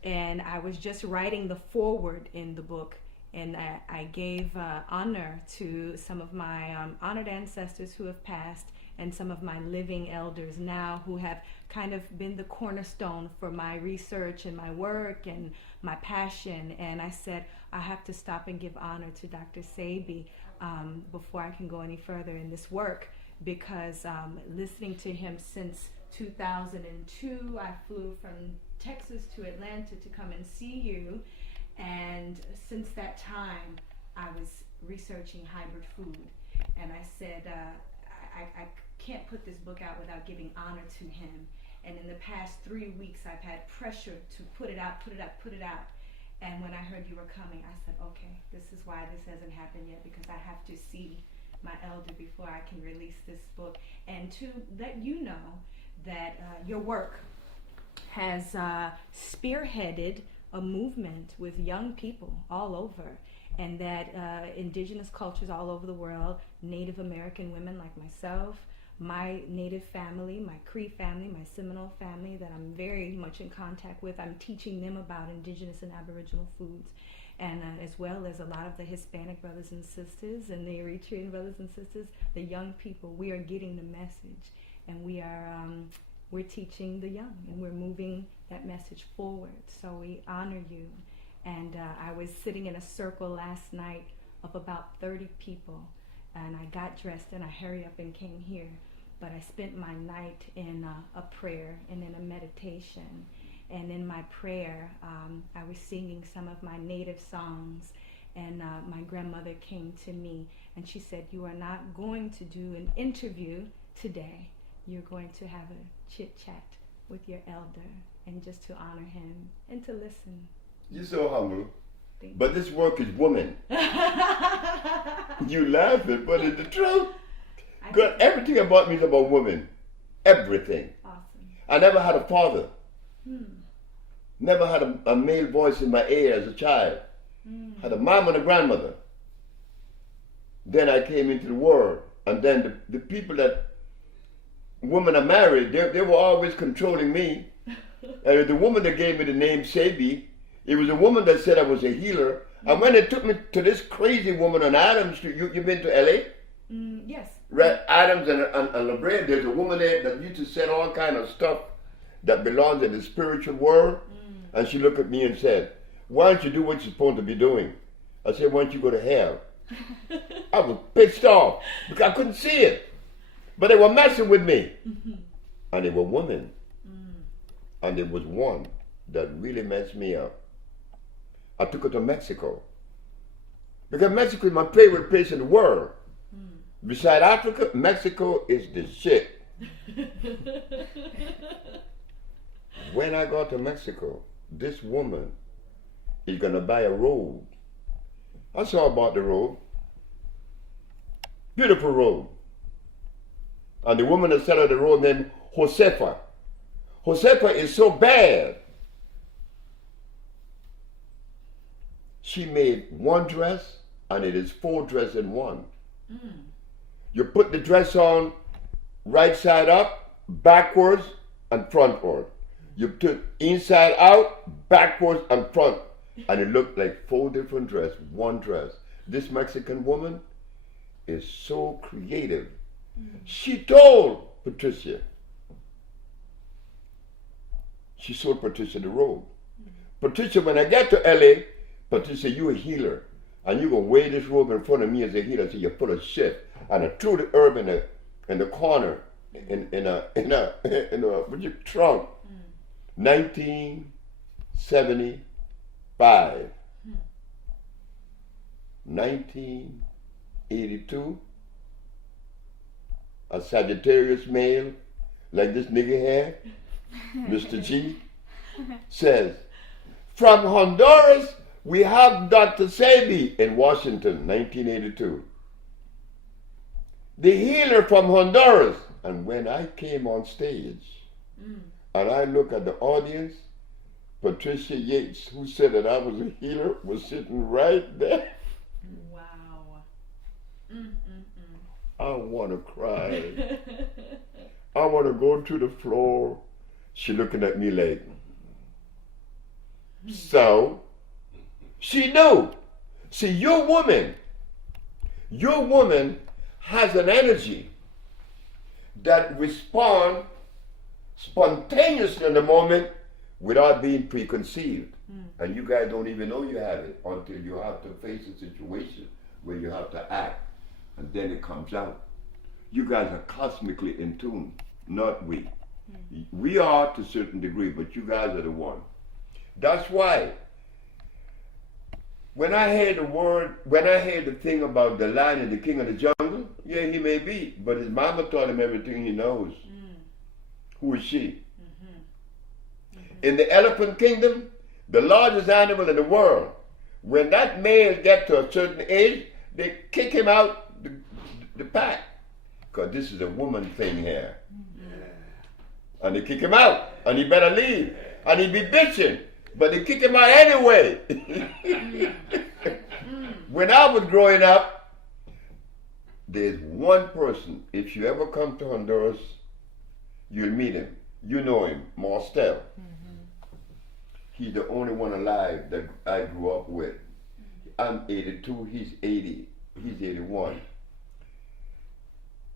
and I was just writing the foreword in the book, and I gave honor to some of my honored ancestors who have passed, and some of my living elders now who have kind of been the cornerstone for my research and my work and my passion. And I said, I have to stop and give honor to Dr. Sebi before I can go any further in this work, because listening to him since 2002, I flew from Texas to Atlanta to come and see you, and since that time I was researching hybrid food, and I said I can't put this book out without giving honor to him. And in the past 3 weeks I've had pressure to put it out, and when I heard you were coming, I said, okay, this is why this hasn't happened yet, because I have to see my elder before I can release this book, and to let you know that your work has spearheaded a movement with young people all over, and that indigenous cultures all over the world, Native American women like myself, my Native family, my Cree family, my Seminole family that I'm very much in contact with, I'm teaching them about indigenous and aboriginal foods, and as well as a lot of the Hispanic brothers and sisters and the Eritrean brothers and sisters, the young people. We are getting the message, and we're teaching the young, and we're moving that message forward. So we honor you. And I was sitting in a circle last night of about 30 people, and I got dressed and I hurried up and came here. But I spent my night in a prayer and in a meditation. And in my prayer, I was singing some of my native songs, and my grandmother came to me and she said, you are not going to do an interview today. You're going to have a chit-chat with your elder, and just to honor him and to listen. You're so humble. Thank But this work is woman. You laughing, but it's the truth. Good. Everything about me is about women. Everything. Awesome. I never had a father. Never had a male voice in my ear as a child. Had a mom and a grandmother. Then I came into the world, and then the people that women are married, they were always controlling me. And the woman that gave me the name Sebi, it was a woman that said I was a healer. And when they took me to this crazy woman on Adams Street, you been to LA? Yes. Right, Adams and La Brea, there's a woman there that used to sell all kind of stuff that belongs in the spiritual world. And she looked at me and said, why don't you do what you're supposed to be doing? I said, why don't you go to hell? I was pissed off because I couldn't see it. But they were messing with me. And they were women. And there was one that really messed me up. I took her to Mexico. Because Mexico is my favorite place in the world. Beside Africa, Mexico is the shit. When I got to Mexico, this woman is going to buy a robe. I saw about the robe. Beautiful robe. And the woman that selling the robe named Josefa. Josefa is so bad. She made one dress, and it is 4 dresses in one. You put the dress on right side up, backwards, and frontward. You took inside out, backwards, and front. And it looked like 4 different dresses, one dress. This Mexican woman is so creative. She told Patricia. She sold Patricia the robe. Patricia, when I get to LA, Patricia, you a healer. And you're going to wear this robe in front of me as a healer. So you're full of shit. And I threw the herb in the corner, in a trunk. 1975. 1982. A Sagittarius male, like this nigga here, Mr. G, says, from Honduras, we have Dr. Sebi in Washington, 1982. The healer from Honduras. And when I came on stage, and I look at the audience, Patricia Yates, who said that I was a healer, was sitting right there. Wow. I want to cry. I want to go to the floor. She looking at me like, so she knew. See, your woman has an energy that responds spontaneously in the moment without being preconceived. And you guys don't even know you have it until you have to face a situation where you have to act. And then it comes out. You guys are cosmically in tune, not we. We are to a certain degree, but you guys are the one. That's why when I heard the thing about the lion and the king of the jungle, yeah, he may be, but his mama taught him everything he knows. Who is she? In the elephant kingdom, the largest animal in the world, when that male gets to a certain age, they kick him out the pack. Because this is a woman thing here. And they kick him out, and he better leave. And he be bitching, but they kick him out anyway. When I was growing up, there's one person, if you ever come to Honduras, you'll meet him. You know him, Marstel. He's the only one alive that I grew up with. I'm 82, he's 80, he's 81.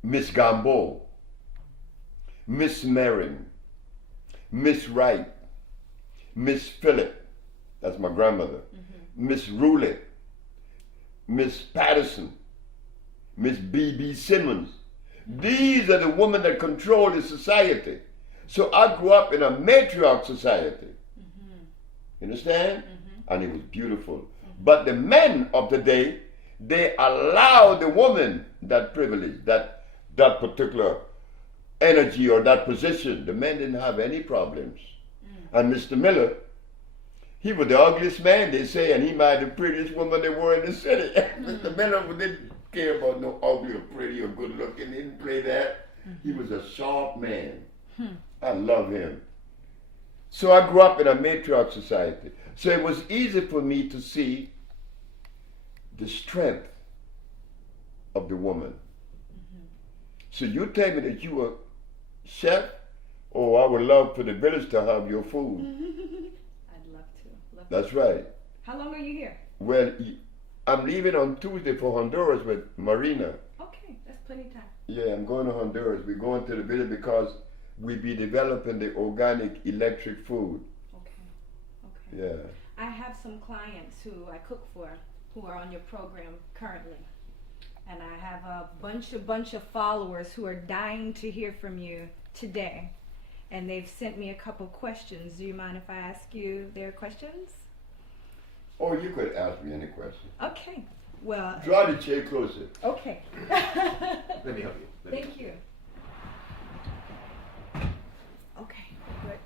Miss Gambo, Miss Marin, Miss Wright, Miss Phillip, that's my grandmother, Miss Roulette, Miss Patterson, Miss B.B. Simmons. These are the women that control the society. So I grew up in a matriarch society. You understand? And it was beautiful. But the men of the day, they allowed the woman that privilege, that particular energy or that position. The men didn't have any problems. And Mr. Miller, he was the ugliest man, they say, and he married the prettiest woman there were in the city. Mr. Miller didn't care about no ugly or pretty or good looking. He didn't play that. He was a sharp man. I love him. So I grew up in a matriarch society. So it was easy for me to see the strength of the woman. So you tell me that you were chef, Oh, I would love for the village to have your food. I'd love to. That's right. How long are you here? Well, I'm leaving on Tuesday for Honduras with Marina. Okay, that's plenty of time. Yeah, I'm going to Honduras. We're going to the village because we be developing the organic electric food. Okay. Yeah. I have some clients who I cook for who are on your program currently. And I have a bunch of followers who are dying to hear from you today. And they've sent me a couple questions. Do you mind if I ask you their questions? Oh, you could ask me any question. Okay. Well. Draw the chair closer. Okay. Let me help you. Thank you. Okay, good.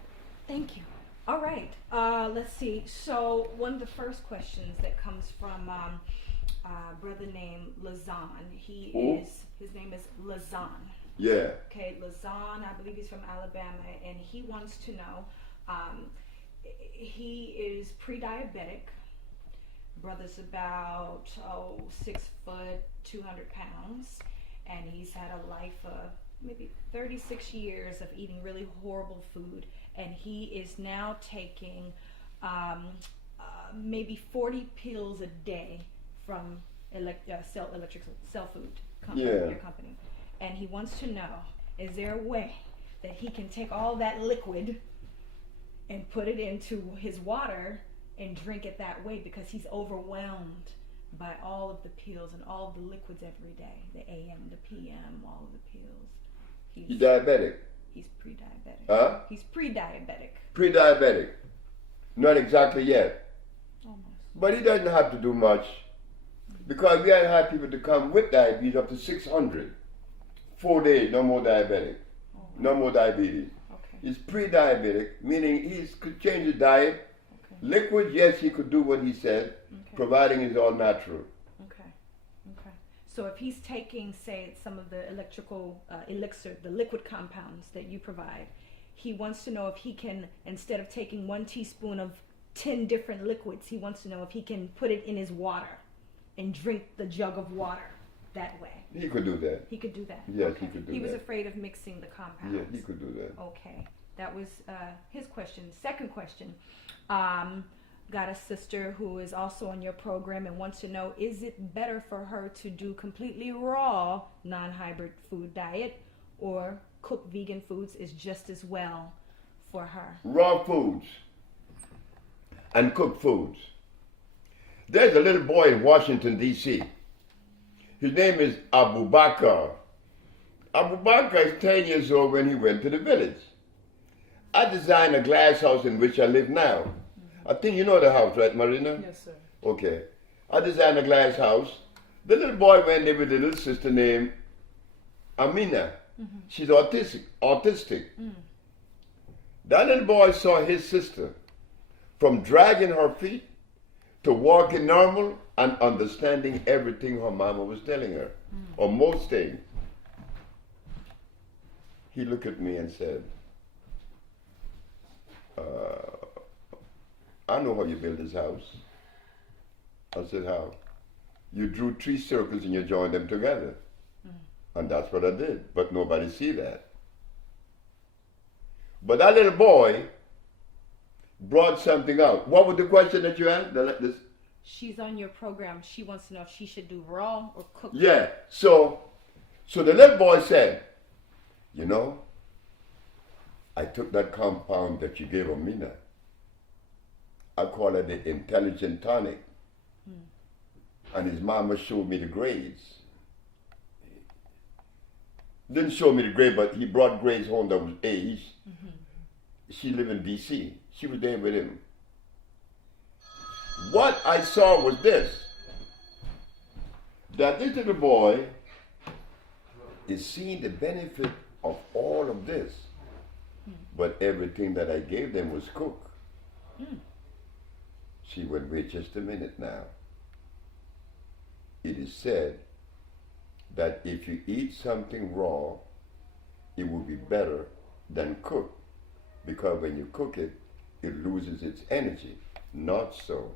Thank you. All right. Let's see. So one of the first questions that comes from a brother named Lazan. His name is Lazan. Yeah. Okay, Lazan, I believe he's from Alabama, and he wants to know, he is pre-diabetic. Brother's about 6 foot, 200 pounds, and he's had a life of maybe 36 years of eating really horrible food, and he is now taking maybe 40 pills a day from Cell Food company, your company. And he wants to know, is there a way that he can take all that liquid and put it into his water and drink it that way, because he's overwhelmed by all of the pills and all of the liquids every day, the AM, the PM, all of the pills. He's diabetic? He's pre-diabetic. Huh? He's pre-diabetic. Pre-diabetic. Not exactly yet. Almost. But he doesn't have to do much, because we have had people to come with diabetes up to 600. 4 days, no more diabetic. Oh, wow. No more diabetes. Okay. He's pre-diabetic, meaning he could change his diet. Okay. Liquid, yes, he could do what he said, Okay. providing it's all natural. Okay. Okay. So if he's taking, say, some of the electrical elixir, the liquid compounds that you provide, he wants to know if he can, instead of taking 1 teaspoon of 10 different liquids, he wants to know if he can put it in his water and drink the jug of water that way. He could do that. He could do that. Yes, okay. he could do He was that. afraid of mixing the compounds. Yeah, he could do that. Okay. That was his question. Second question. Got a sister who is also on your program and wants to know, is it better for her to do completely raw, non-hybrid food diet, or cook vegan foods is just as well for her? Raw foods and cooked foods. There's a little boy in Washington, D.C. His name is Abu Bakr. Abu Bakr is 10 years old when he went to the village. I designed a glass house in which I live now. Mm-hmm. I think you know the house, right, Marina? Yes, sir. Okay. I designed a glass house. The little boy went there with a little sister named Amina. Mm-hmm. She's autistic. Mm. That little boy saw his sister from dragging her feet to walking normal and understanding everything her mama was telling her, or most things. He looked at me and said, I know how you build this house. I said, how? You drew 3 circles and you joined them together. And that's what I did, but nobody see that. But that little boy brought something out. What was the question that you asked? She's on your program. She wants to know if she should do raw or cooked. Yeah. So the little boy said, you know, I took that compound that you gave Amina. I call it the intelligent tonic. And his mama showed me the grades. Didn't show me the grade, but he brought grades home that was A's. Mm-hmm. She lived in D.C. She was there with him. What I saw was this, that this little boy is seeing the benefit of all of this, but everything that I gave them was cooked. She went, wait just a minute now. It is said that if you eat something raw, it will be better than cooked, because when you cook it, it loses its energy. Not so.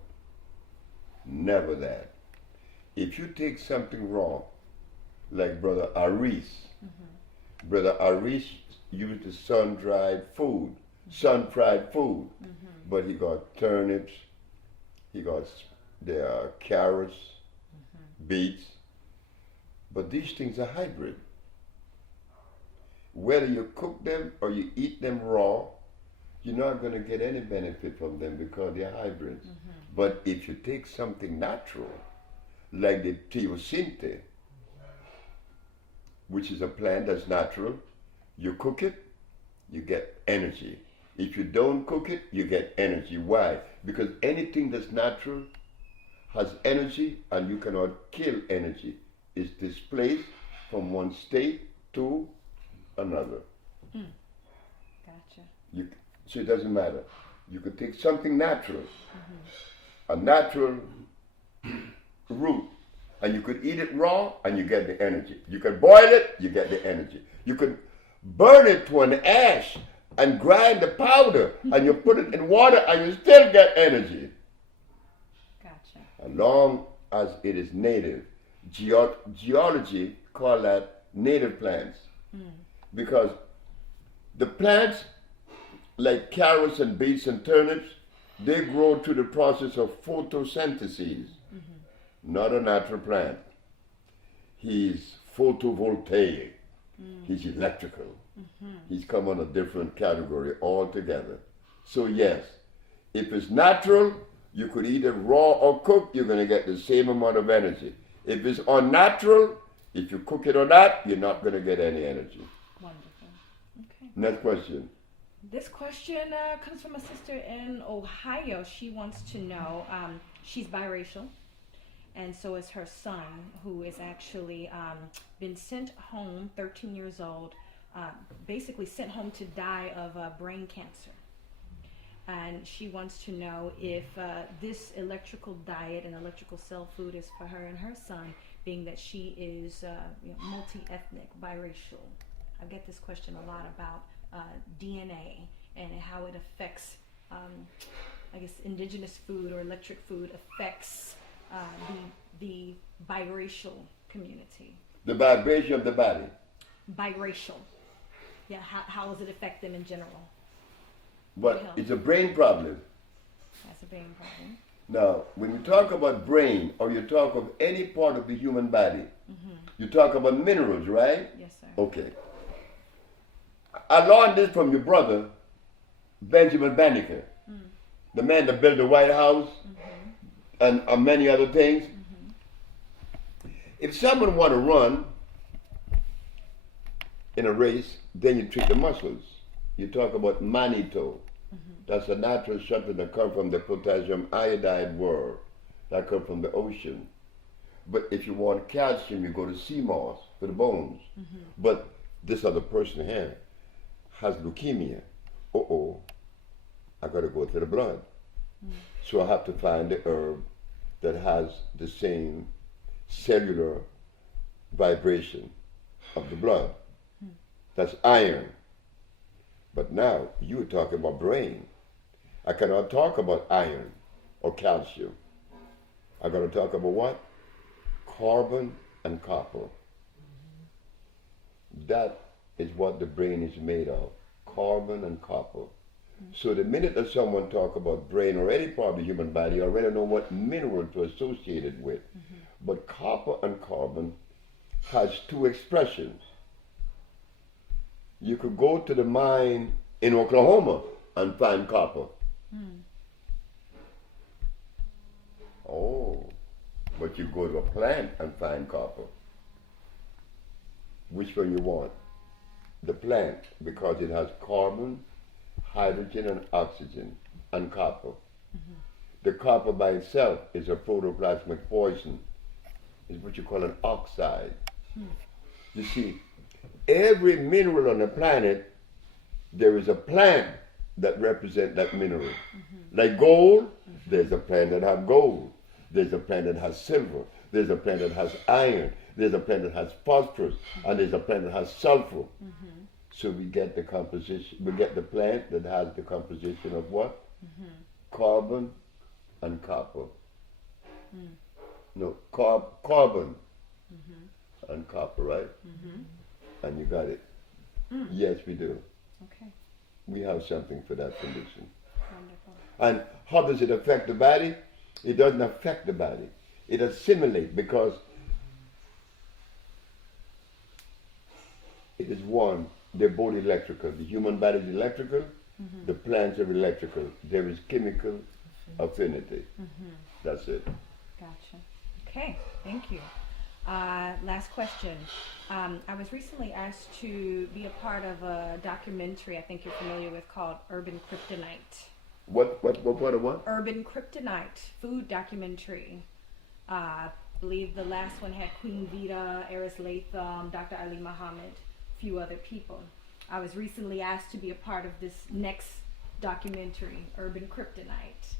Never that. If you take something raw, like Brother Aris, Brother Aris use the sun-dried food, sun-fried food. But he got turnips, he got carrots, beets. But these things are hybrid. Whether you cook them or you eat them raw, you're not going to get any benefit from them because they're hybrids. But if you take something natural, like the teosinte, which is a plant that's natural, you cook it, you get energy. If you don't cook it, you get energy. Why? Because anything that's natural has energy, and you cannot kill energy. It's displaced from one state to another. Gotcha. So it doesn't matter. You could take something natural, a natural root, and you could eat it raw and you get the energy. You could boil it, you get the energy. You could burn it to an ash and grind the powder and you put it in water and you still get energy. Gotcha. As long as it is native. Geology call that native plants. Because the plants, like carrots and beets and turnips, they grow through the process of photosynthesis. Not a natural plant. He's photovoltaic. He's electrical. He's come on a different category altogether. So yes, if it's natural, you could eat it raw or cooked, you're going to get the same amount of energy. If it's unnatural, if you cook it or not, you're not going to get any energy. Wonderful. Okay. Next question. This question comes from a sister in Ohio. She wants to know, she's biracial, and so is her son, who is actually been sent home, 13 years old, basically sent home to die of brain cancer. And she wants to know if this electrical diet and electrical cell food is for her and her son, being that she is multi-ethnic, biracial. I get this question a lot about DNA and how it affects, I guess, indigenous food or electric food affects the biracial community. The vibration of the body. Biracial. Yeah, how does it affect them in general? But it's a brain problem. That's a brain problem. Now, when you talk about brain or you talk of any part of the human body, you talk about minerals, right? Yes, sir. Okay. I learned this from your brother, Benjamin Banneker, the man that built the White House and many other things. If someone want to run in a race, then you treat the muscles. You talk about mannitol. That's a natural substance that comes from the potassium iodide world, that comes from the ocean. But if you want calcium, you go to sea moss for the bones. But this other person here has leukemia. I got to go to the blood. So I have to find the herb that has the same cellular vibration of the blood. That's iron. But now you were talking about brain. I cannot talk about iron or calcium. I got to talk about what? Carbon and copper. That is what the brain is made of, carbon and copper. So the minute that someone talk about brain or any part of the human body, you already know what mineral to associate it with. But copper and carbon has two expressions. You could go to the mine in Oklahoma and find copper. Oh, but you go to a plant and find copper. Which one you want? The plant, because it has carbon, hydrogen, and oxygen, and copper. The copper by itself is a protoplasmic poison. It's what you call an oxide. You see, every mineral on the planet, there is a plant that represents that mineral. Like gold, there's a plant that has gold. There's a plant that has silver. There's a plant that has iron. There's a plant that has phosphorus. And there's a plant that has sulfur. So we get the composition, we get the plant that has the composition of what? Carbon and copper. No, carbon and copper, right? And you got it. Yes, we do. Okay. We have something for that condition. Wonderful. And how does it affect the body? It doesn't affect the body. It assimilates because it is one. They're both electrical. The human body is electrical. The plants are electrical. There is chemical affinity. That's it. Gotcha. Okay, thank you. Last question. I was recently asked to be a part of a documentary I think you're familiar with called Urban Kryptonite. What? Urban Kryptonite food documentary. I believe the last one had Queen Vita, Eris Latham, Dr. Ali Muhammad, a few other people. I was recently asked to be a part of this next documentary, Urban Kryptonite.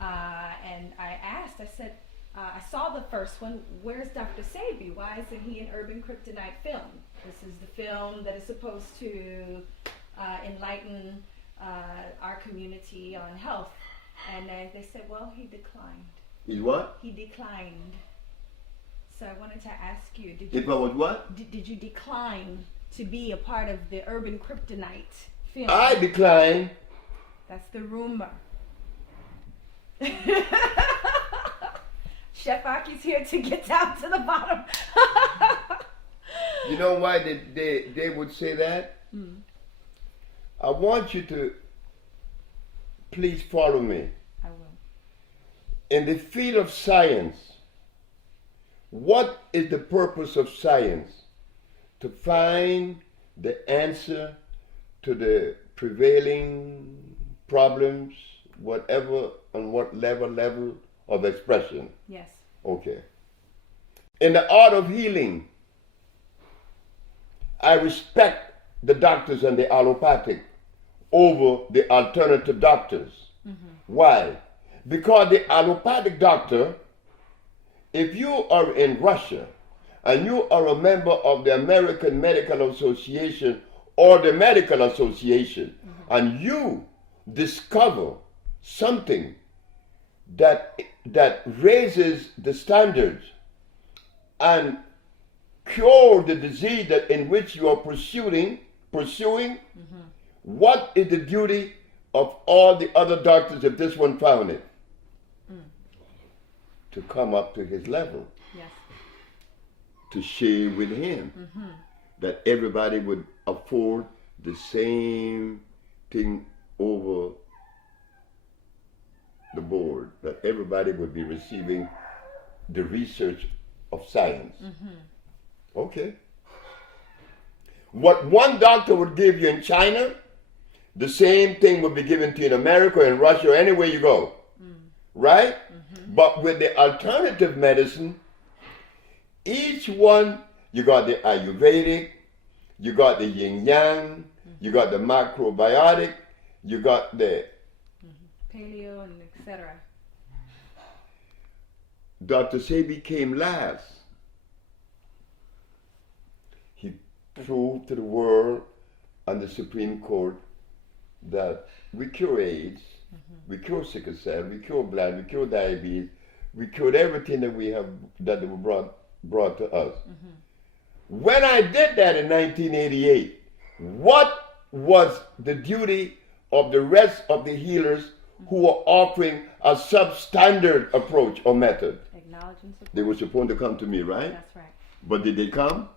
And I asked, I said, I saw the first one, where's Dr. Sebi? Why isn't he in Urban Kryptonite film? This is the film that is supposed to enlighten our community on health. And they said, well, he declined. Is what? He declined. So I wanted to ask you, It was what? did you decline to be a part of the Urban Kryptonite film? I decline. That's the rumor. Chef Aki's here to get down to the bottom. You know why they would say that? I want you to please follow me. I will. In the field of science, what is the purpose of science? To find the answer to the prevailing problems, whatever, on what level of expression. Yes. Okay. In the art of healing, I respect the doctors and the allopathic over the alternative doctors. Why? Because the allopathic doctor, if you are in Russia and you are a member of the American Medical Association or the Medical Association, and you discover something that raises the standards and cure the disease that in which you are pursuing, what is the duty of all the other doctors if this one found it? To come up to his level. Yes. To share with him. That everybody would afford the same thing over the board. That everybody would be receiving the research of science. Okay. What one doctor would give you in China, the same thing would be given to you in America, in Russia, or anywhere you go. Right? But with the alternative medicine, each one, you got the Ayurvedic, you got the yin yang, you got the macrobiotic, you got the Paleo and etc. Dr. Sebi came last. He proved to the world and the Supreme Court that we cure AIDS, we cure sickle cell, we cure blind, we cure diabetes, we cured everything that we have that were brought to us. When I did that in 1988, what was the duty of the rest of the healers who were offering a substandard approach or method? Acknowledge and support. They were supposed to come to me, right? That's right. But did they come?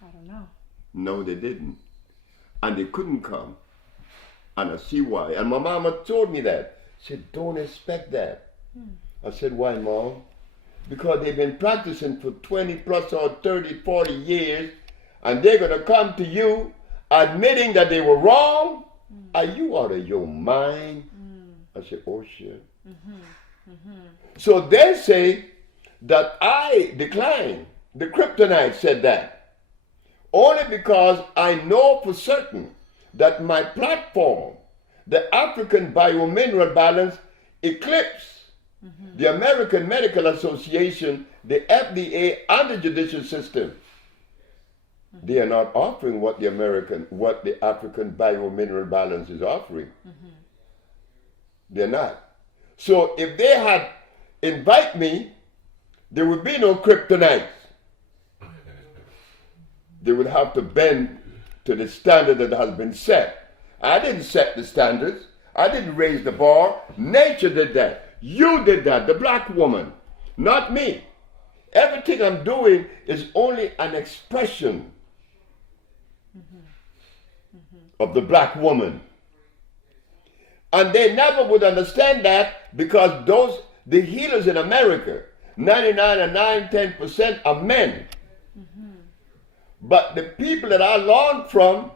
I don't know. No, they didn't. And they couldn't come. And I see why. And my mama told me that. She said, don't expect that. I said, why, Mom? Because they've been practicing for 20 plus or 30, 40 years, and they're going to come to you admitting that they were wrong? Are you out of your mind? I said, oh, shit. So they say that I declined. The kryptonite said that. Only because I know for certain that my platform, the African Biomineral Balance, eclipsed the American Medical Association, the FDA, and the judicial system. They are not offering what the African Biomineral Balance is offering. They're not. So if they had invited me, there would be no kryptonite. They would have to bend to the standard that has been set. I didn't set the standards. I didn't raise the bar. Nature did that. You did that, the black woman, not me. Everything I'm doing is only an expression of the black woman. And they never would understand that because the healers in America, 10% are men. But the people that I learned from,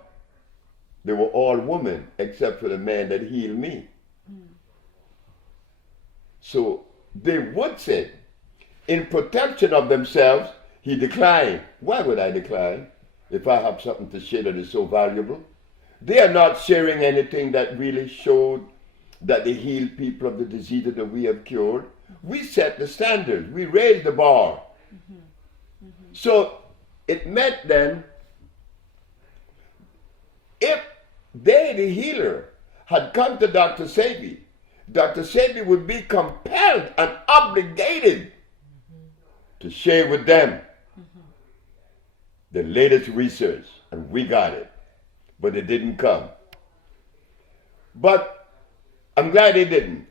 they were all women, except for the man that healed me. So they would say, in protection of themselves, he declined. Why would I decline if I have something to share that is so valuable? They are not sharing anything that really showed that they healed people of the diseases that we have cured. We set the standards. We raised the bar. So it meant then, if they, the healer, had come to Dr. Sebi, Dr. Sebi would be compelled and obligated to share with them the latest research, and we got it. But it didn't come. But I'm glad it didn't.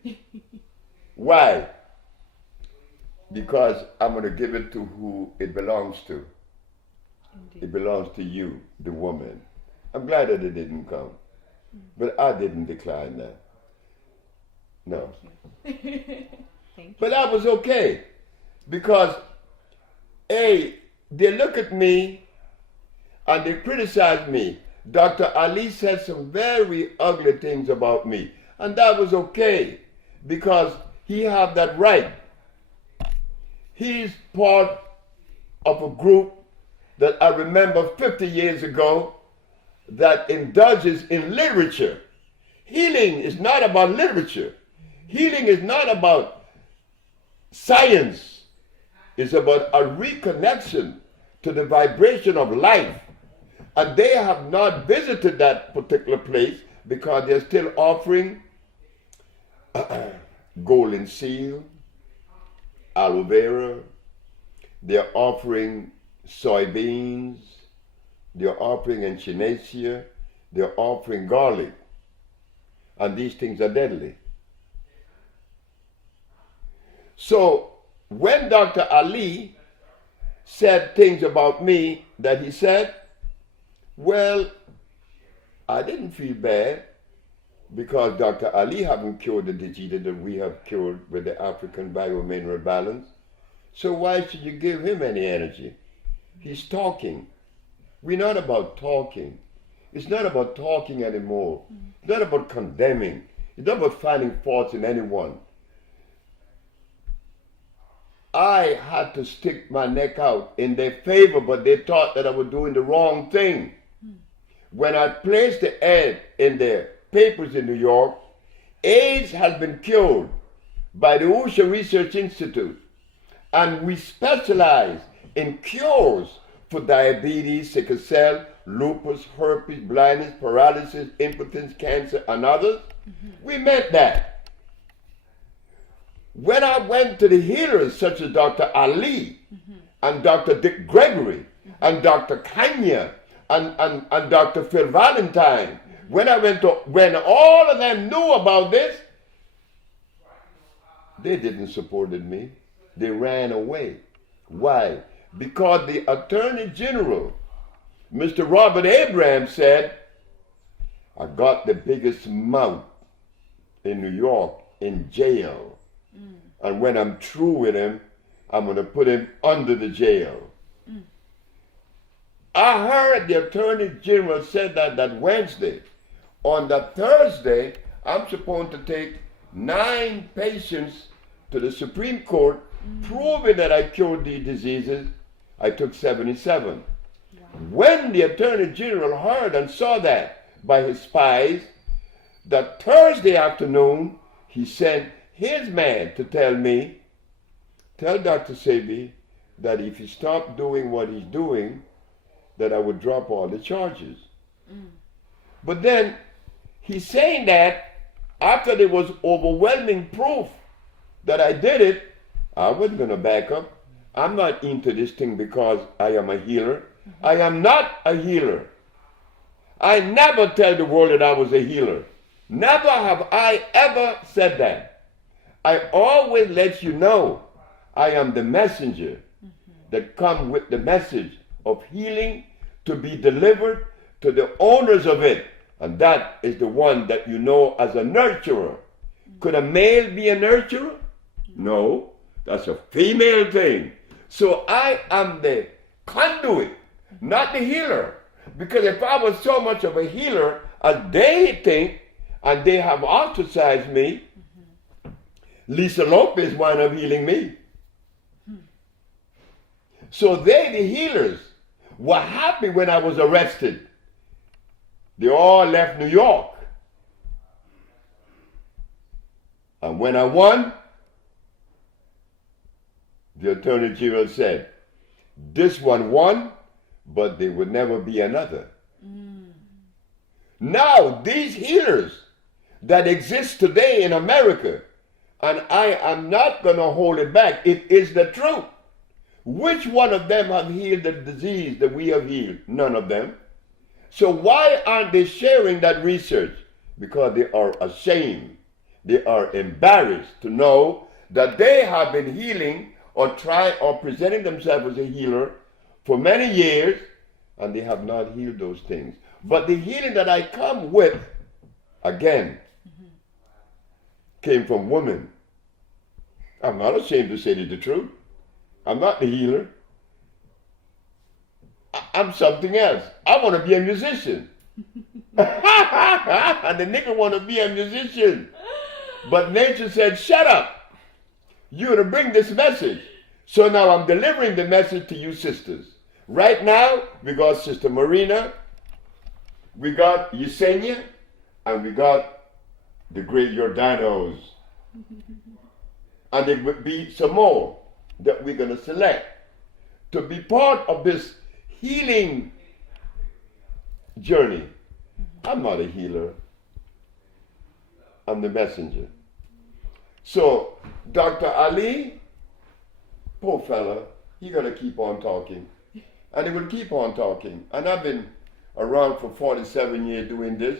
Why? Because I'm going to give it to who it belongs to. Indeed. It belongs to you, the woman. I'm glad that it didn't come. But I didn't decline that. No. Thank you. But that was okay. Because, A, they look at me and they criticize me. Dr. Ali said some very ugly things about me. And that was okay, because he had that right. He's part of a group that I remember 50 years ago that indulges in literature. Healing is not about literature. Healing is not about science. It's about a reconnection to the vibration of life. And they have not visited that particular place because they're still offering golden seal, aloe vera. They're offering soybeans. They're offering echinacea. They're offering garlic. And these things are deadly. So when Dr. Ali said things about me that he said, well, I didn't feel bad because Dr. Ali haven't cured the disease that we have cured with the African biomineral balance. So why should you give him any energy? He's talking. We're not about talking. It's not about talking anymore. It's not about condemning. It's not about finding faults in anyone. I had to stick my neck out in their favor, but they thought that I was doing the wrong thing. When I placed the ad in the papers in New York, AIDS has been cured by the Usha Research Institute, and we specialize in cures for diabetes, sickle cell, lupus, herpes, blindness, paralysis, impotence, cancer, and others. We meant that. When I went to the healers such as Dr. Ali and Dr. Dick Gregory and Dr. Kanya and Dr. Phil Valentine, when all of them knew about this, they didn't support me. They ran away. Why? Because the Attorney General, Mr. Robert Abraham, said, I got the biggest mouth in New York in jail. And when I'm through with him, I'm going to put him under the jail. I heard the Attorney General said that Wednesday. On the Thursday, I'm supposed to take 9 patients to the Supreme Court, proving that I cured these diseases. I took 77. Wow. When the Attorney General heard and saw that by his spies, that Thursday afternoon, he sent his man to tell me, tell Dr. Sebi that if he stopped doing what he's doing, that I would drop all the charges. But then he's saying that after there was overwhelming proof that I did it, I wasn't going to back up. I'm not into this thing because I am a healer. I am not a healer. I never tell the world that I was a healer. Never have I ever said that. I always let you know I am the messenger that come with the message of healing to be delivered to the owners of it. And that is the one that you know as a nurturer. Could a male be a nurturer? No, that's a female thing. So I am the conduit, not the healer. Because if I was so much of a healer as they think, and they have ostracized me, Lisa Lopez wound up healing me. So they, the healers, were happy when I was arrested. They all left New York. And when I won, the Attorney General said, this one won, but there would never be another. Now, these healers that exist today in America, and I am not going to hold it back, it is the truth. Which one of them have healed the disease that we have healed? None of them. So why aren't they sharing that research? Because they are ashamed. They are embarrassed to know that they have been healing or presenting themselves as a healer for many years, and they have not healed those things. But the healing that I come with, again, came from women. I'm not ashamed to say the truth. I'm not the healer. I'm something else. I want to be a musician. And the nigga want to be a musician. But nature said, shut up. You're going to bring this message. So now I'm delivering the message to you sisters. Right now, we got Sister Marina, we got Yesenia, and we got the great Jordanos. And there will be some more that we're going to select to be part of this healing journey. I'm not a healer. I'm the messenger. So, Dr. Ali, poor fella, he got to keep on talking. And he will keep on talking. And I've been around for 47 years doing this.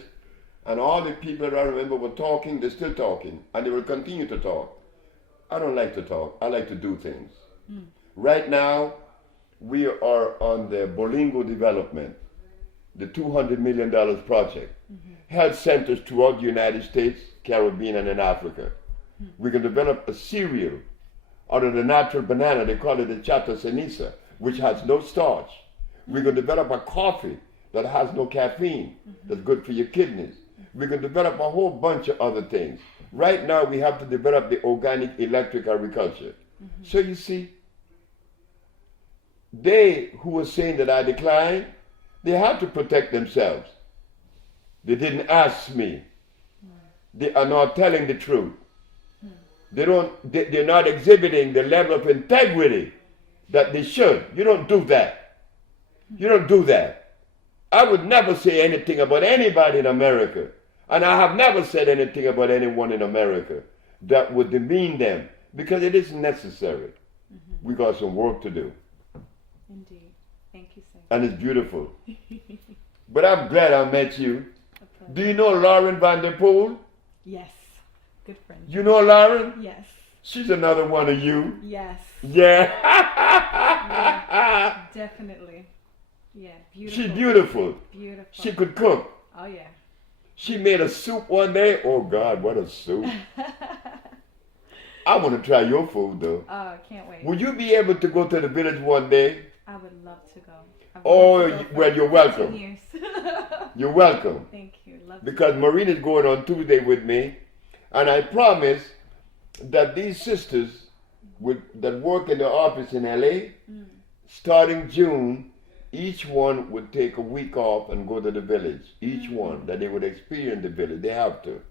And all the people that I remember were talking, they're still talking. And they will continue to talk. I don't like to talk. I like to do things. Right now, we are on the Bolingo development, the $200 million project. Health centers throughout the United States, Caribbean, and in Africa. We can develop a cereal out of the natural banana. They call it the chata ceniza, which has no starch. We can develop a coffee that has no caffeine, that's good for your kidneys. We can develop a whole bunch of other things. Right now, we have to develop the organic electric agriculture. So you see, they who were saying that I declined, they have to protect themselves. They didn't ask me. They are not telling the truth. They're not exhibiting the level of integrity that they should. You don't do that. You don't do that. I would never say anything about anybody in America, and I have never said anything about anyone in America that would demean them, because it isn't necessary. We got some work to do. Indeed. Thank you, sir. And it's beautiful. But I'm glad I met you. Do you know Lauren Van Der Poel? Yes. Good friend. You know Lauren? Yes. She's another one of you. Yes. Yeah. Yeah, definitely. Yeah, beautiful. She's beautiful. Beautiful. She could cook. Oh, yeah. She made a soup one day. Oh, God, what a soup. I want to try your food, though. Oh, I can't wait. Will you be able to go to the village one day? I would love to go. Well, you're welcome. Years. You're welcome. Thank you. Love Because Marina's going on Tuesday with me, and I promise that these sisters that work in the office in LA, starting June, each one would take a week off and go to the village. Each one, that they would experience the village. They have to.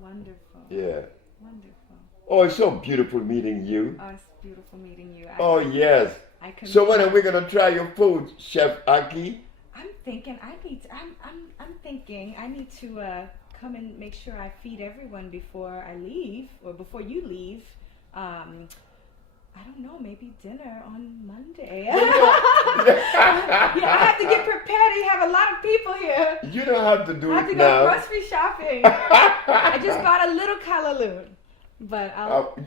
Wonderful. Yeah. Wonderful. Oh, it's so beautiful meeting you. Oh, it's beautiful meeting you. Oh, yes. So when are we going to try your food, Chef Aki? I'm thinking I need to come and make sure I feed everyone before I leave, or before you leave. I don't know, maybe dinner on Monday. You know, I have to get prepared. You have a lot of people here. you don't have to do I have it to go now. grocery shopping. I just bought a little callaloo. But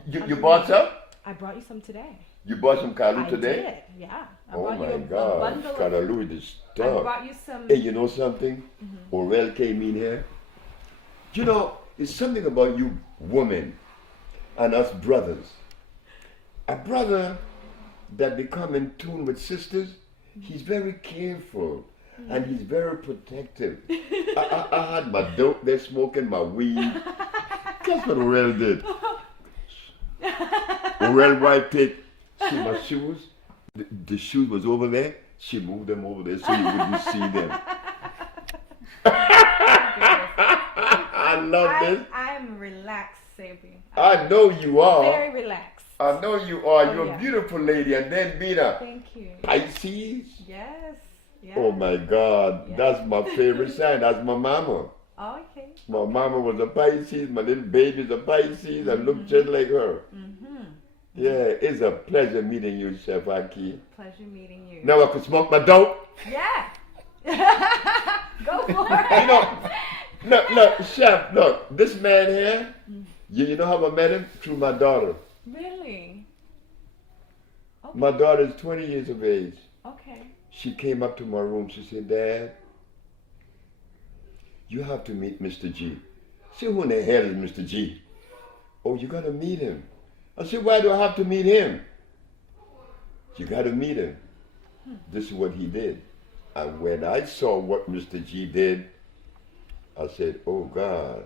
You bought some? I brought you some today. You bought some kalu I today? did, yeah. I Oh brought you my a God, bundle kalu is I stuff. brought you some. Hey, you know something? Orel came in here. You know, it's something about you women and us brothers. A brother that become in tune with sisters, he's very careful and he's very protective. I had my dope there smoking my weed. Guess what Orel did? Orel wife see my shoes? The shoes was over there. She moved them over there so you wouldn't see them. I love this. I'm relaxed, Sebi. I know you are. Very relaxed. I know you are. Oh, You're yeah. a beautiful lady. And then being a Thank you. Pisces. Yes. Yes. Oh my God. Yeah. That's my favorite sign. That's my mama. Oh, okay. My mama was a Pisces. My little baby's a Pisces. I look just like her. Mm-hmm. Yeah, it's a pleasure meeting you, Chef Aki. Pleasure meeting you. Now I could smoke my dope. Yeah. Go for it. You know, look, Chef, look, this man here, you know how I met him? Through my daughter. Really? Okay. My daughter is 20 years of age. Okay. She came up to my room. She said, Dad, you have to meet Mr. G. I said, who in the hell is Mr. G? Oh, you got to meet him. I said, why do I have to meet him? You got to meet him. This is what he did. And when I saw what Mr. G did, I said, oh God,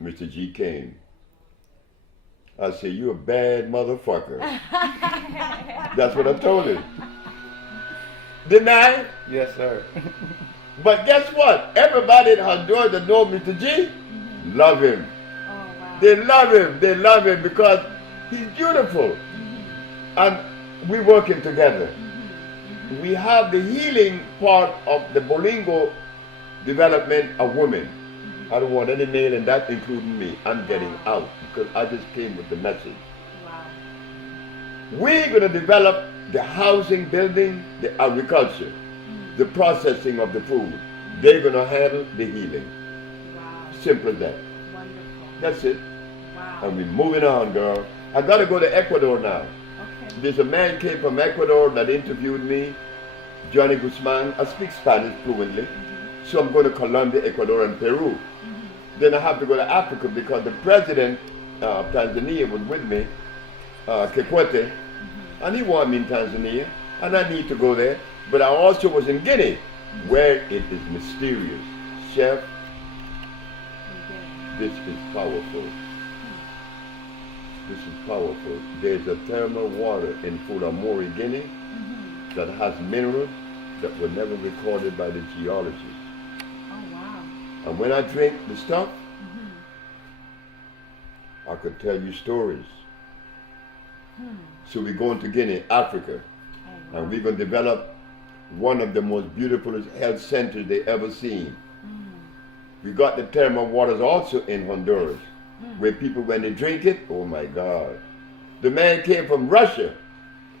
Mr. G came. I said, you a bad motherfucker. That's what I told him. Didn't I? Yes, sir. But guess what? Everybody in Honduras that know Mr. G love him. Oh, wow. They love him. They love him because he's beautiful. And we're working together. We have the healing part of the Bolingo development of women. I don't want any male in that, including me. I'm getting out because I just came with the message. Wow. We're going to develop the housing, building, the agriculture, the processing of the food. They're going to handle the healing. Wow. Simple as that. Wonderful. That's it. Wow. And we're moving on, girl. I got to go to Ecuador now. Okay. There's a man came from Ecuador that interviewed me, Johnny Guzman. I speak Spanish fluently. So I'm going to Colombia, Ecuador, and Peru. Then I have to go to Africa because the president of Tanzania was with me, Kikwete, and he wanted me in Tanzania, and I need to go there. But I also was in Guinea, where it is mysterious. Chef, this is powerful. This is powerful. There's a thermal water in Fulamori, Guinea, that has minerals that were never recorded by the geologists. Oh, wow. And when I drink the stuff, I could tell you stories. So we're going to Guinea, Africa, and we're going to develop one of the most beautiful health centers they ever seen. We got the thermal waters also in Honduras, where people, when they drink it, oh my God. The man came from Russia.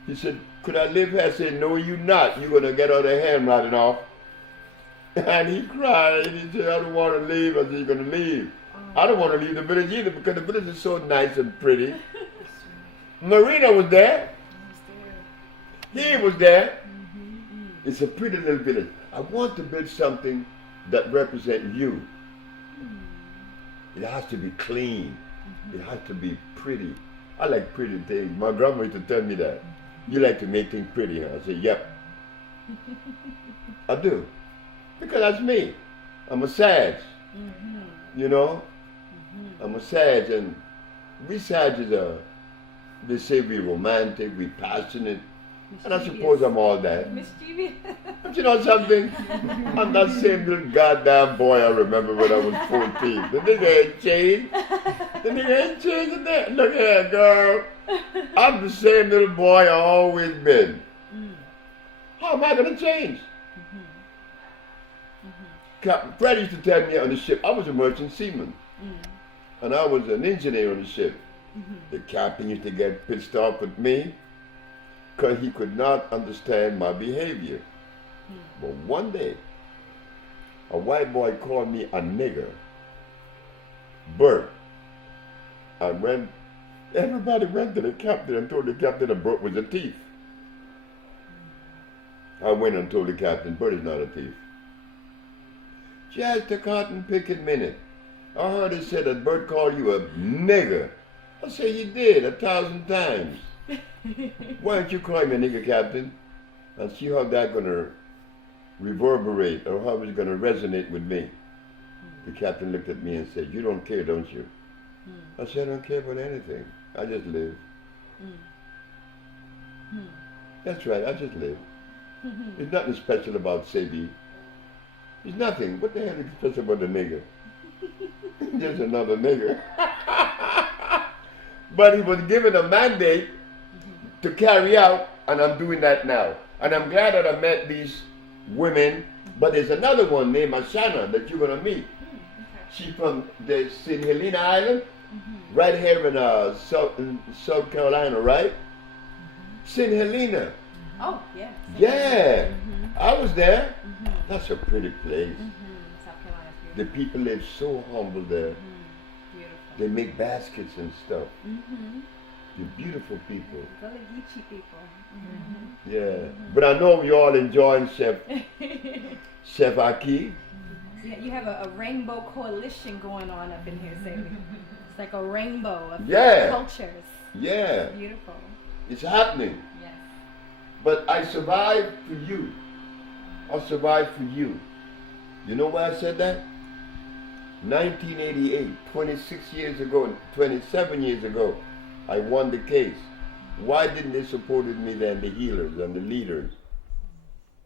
He said, could I live here? I said, no, you're not. You're going to get all the hand rotting off. And he cried. He said, I don't want to leave. I said, you're going to leave. I don't want to leave the village either because the village is so nice and pretty. Marina was there. He was there. It's a pretty little village. I want to build something that represents you. It has to be clean. It has to be pretty. I like pretty things. My grandma used to tell me that. You like to make things pretty, huh? I said, yep. I do. Because that's me. I'm a Sag. You know? I'm a Sag, and we Sages are, they say we're romantic, we're passionate, and I suppose I'm all that. Mischievous. But you know something? I'm that same little goddamn boy I remember when I was 14. The nigga ain't changed. The nigga ain't changed in that. Look here, girl. I'm the same little boy I always been. How am I going to change? Captain Fred used to tell me on the ship, I was a merchant seaman. And I was an engineer on the ship. The captain used to get pissed off at me because he could not understand my behavior. But one day, a white boy called me a nigger. Bert. Everybody went to the captain and told the captain that Bert was a thief. I went and told the captain, Bert is not a thief. Just a cotton picking minute. I heard it said that Bert called you a nigger. I said, he did 1,000 times. Why don't you call me a nigger, captain? And see how that's going to reverberate or how it's going to resonate with me. The captain looked at me and said, you don't care, don't you? I said, I don't care about anything. I just live. That's right, I just live. There's nothing special about Sebi. There's nothing. What the hell is special about the nigger? Just another nigger. But he was given a mandate to carry out, and I'm doing that now. And I'm glad that I met these women, but there's another one named Ashana that you're going to meet. She's from the St. Helena Island, right here in South Carolina, right? St. Helena. Oh, yeah. Yeah. I was there. That's a pretty place. South Carolina's beautiful. The people live so humble there. Beautiful. They make baskets and stuff. They're beautiful people. Geechee people. Yeah. But I know you all enjoying Chef Aki. Yeah, you have a rainbow coalition going on up in here, Sebi. It's like a rainbow of cultures. Yeah. Beautiful. It's happening. Yes. But I survived for you. I survived for you. You know why I said that? 1988, 26 years ago, 27 years ago, I won the case. Why didn't they support me then, the healers and the leaders?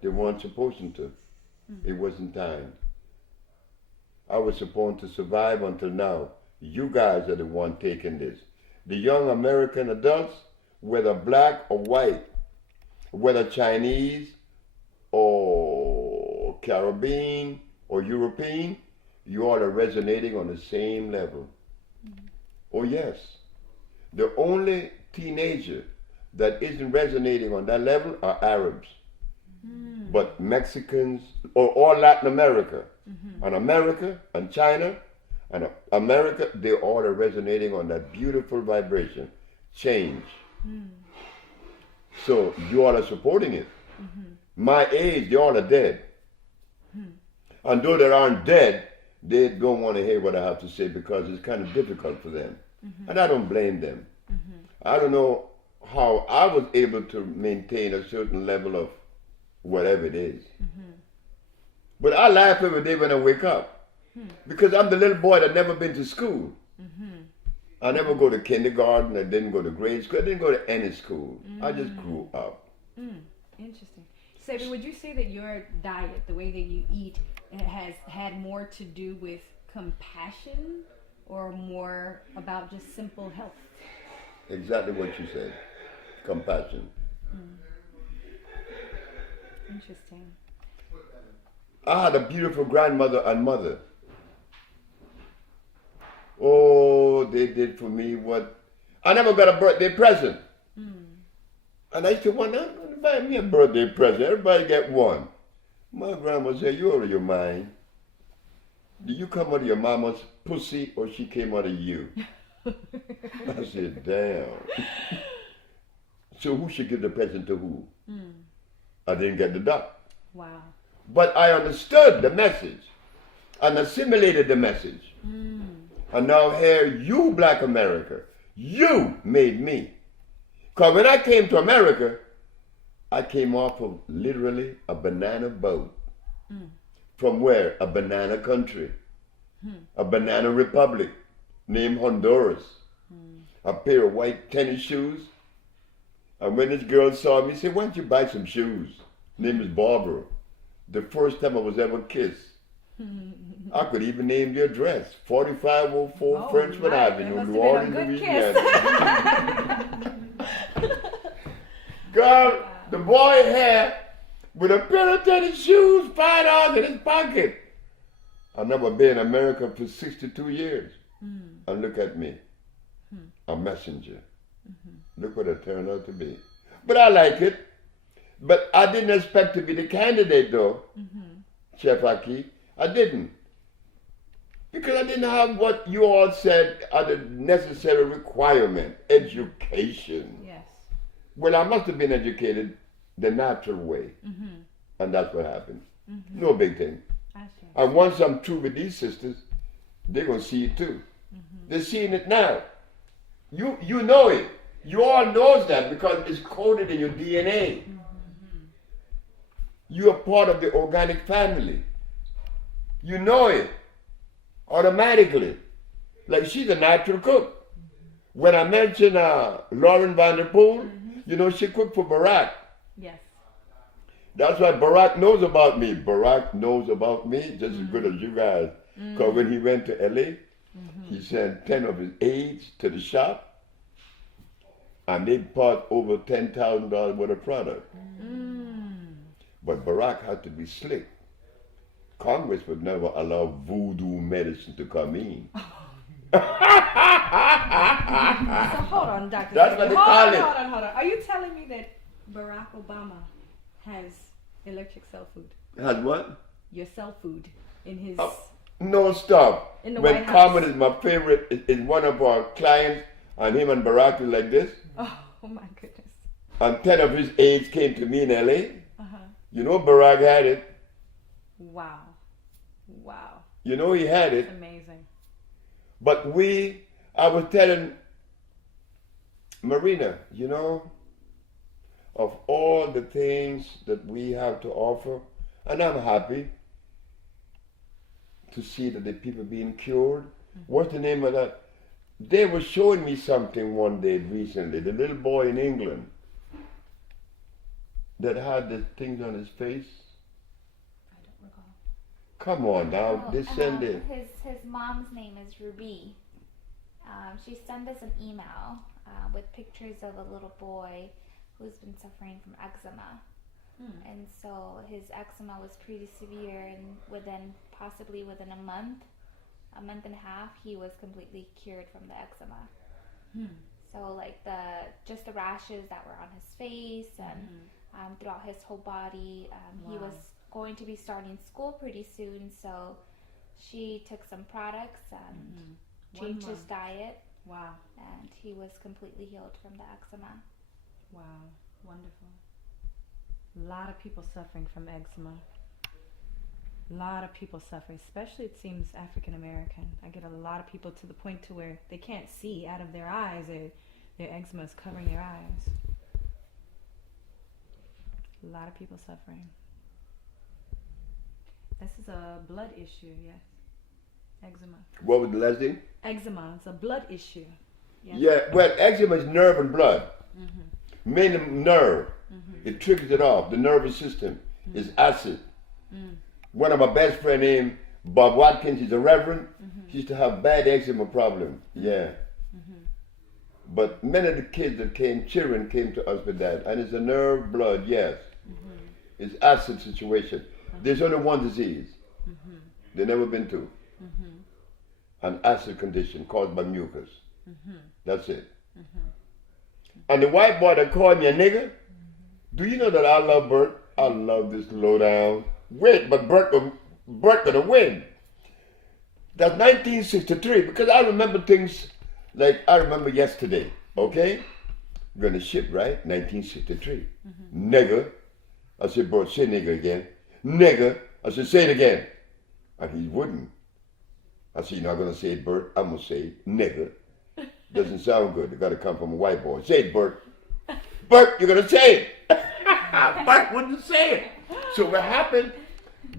They weren't supposed to. It wasn't time. I was supposed to survive until now. You guys are the one taking this. The young American adults, whether black or white, whether Chinese or Caribbean or European, you all are resonating on the same level. Oh yes. The only teenager that isn't resonating on that level are Arabs. But Mexicans, or all Latin America, and America, and China, and America, they all are resonating on that beautiful vibration. Change. So you all are supporting it. My age, they all are dead. And though they aren't dead, they don't want to hear what I have to say because it's kind of difficult for them. And I don't blame them. I don't know how I was able to maintain a certain level of whatever it is. But I laugh every day when I wake up because I'm the little boy that never been to school. I never go to kindergarten, I didn't go to grade school, I didn't go to any school. I just grew up. Interesting. Sebi, would you say that your diet, the way that you eat, has had more to do with compassion or more about just simple health? Exactly what you said. Compassion. Interesting. I had a beautiful grandmother and mother. Oh, they did for me what... I never got a birthday present. And I used to wonder, buy me a birthday present. Everybody get one. My grandma said, you out of your mind. Did you come out of your mama's pussy or she came out of you? I said, damn. So who should give the present to who? I didn't get the duck. Wow. But I understood the message and assimilated the message. And now here, you Black America, you made me. Because when I came to America, I came off of literally a banana boat. From where? A banana country. A banana republic named Honduras. A pair of white tennis shoes. And when this girl saw me, she said, why don't you buy some shoes? Name is Barbara. The first time I was ever kissed. I could even name the address. 4504 Frenchman Avenue, New Orleans, Louisiana. Girl, the boy had with a pair of tennis shoes, $5 in his pocket. I've never been in America for 62 years. And look at me. a messenger. Look what it turned out to be. But I like it. But I didn't expect to be the candidate, though, Chef Aki. I didn't. Because I didn't have what you all said are the necessary requirement, education. Yes. Well, I must have been educated the natural way. And that's what happened. No big thing. I see. And once I'm through with these sisters, they're going to see it too. They're seeing it now. You know it. You all knows that because it's coded in your DNA. You are part of the organic family. You know it automatically. Like she's a natural cook. When I mentioned Lauren Vanderpool, you know, she cooked for Barack. Yes. That's why Barack knows about me. Barack knows about me just as good as you guys. Because when he went to LA, he sent 10 of his aides to the shop and they bought over $10,000 worth of product. But Barack had to be slick. Congress would never allow voodoo medicine to come in. So hold on, Dr. That's Sebi. what they call it. Hold on. Are you telling me that Barack Obama has electric cell food? Has what? Your cell food in his... No, stop. In the When White House. Carmen is my favorite, is one of our clients, and him and Barack is like this, Oh my goodness. and 10 of his aides came to me in LA. Uh-huh. You know Barack had it. Wow. You know he had it. Amazing. But I was telling Marina, you know, of all the things that we have to offer, and I'm happy to see that the people being cured. What's the name of that? They were showing me something one day recently, the little boy in England that had the things on his face. I don't recall. Come on now, they send it. His mom's name is Ruby. She sent us an email with pictures of a little boy who's been suffering from eczema. And so his eczema was pretty severe, and possibly within a month and a half, he was completely cured from the eczema. So like just the rashes that were on his face and throughout his whole body. He was going to be starting school pretty soon, so she took some products and changed his diet. Wow. And he was completely healed from the eczema. Wow. Wonderful. A lot of people suffering from eczema. A lot of people suffering, especially it seems African American. I get a lot of people to the point to where they can't see out of their eyes. Their eczema is covering their eyes. A lot of people suffering. This is a blood issue, yes. Eczema. What was the last thing? Eczema, it's a blood issue. Yes. Yeah, well, eczema is nerve and blood. Mainly nerve. It triggers it off. The nervous system is acid. One of my best friend named Bob Watkins, he's a reverend. He used to have bad eczema problem. Yeah. But many of the kids that children came to us with that. And it's a nerve, blood, yes. It's acid situation. There's only one disease. There's never been two. An acid condition caused by mucus. That's it. And the white boy that called me a nigger, do you know that I love Bert? I love this lowdown. Wait, but Bert gonna win. That's 1963, because I remember things like I remember yesterday, okay? We're gonna ship, right? 1963. Nigger. I said, Bert, say nigger again. Nigger. I said, say it again. And he wouldn't. I said, you're not gonna say it, Bert. I'm gonna say it, nigger. Doesn't sound good. It gotta come from a white boy. Say it, Bert. Bert, you're gonna say it. Bert wouldn't say it. So what happened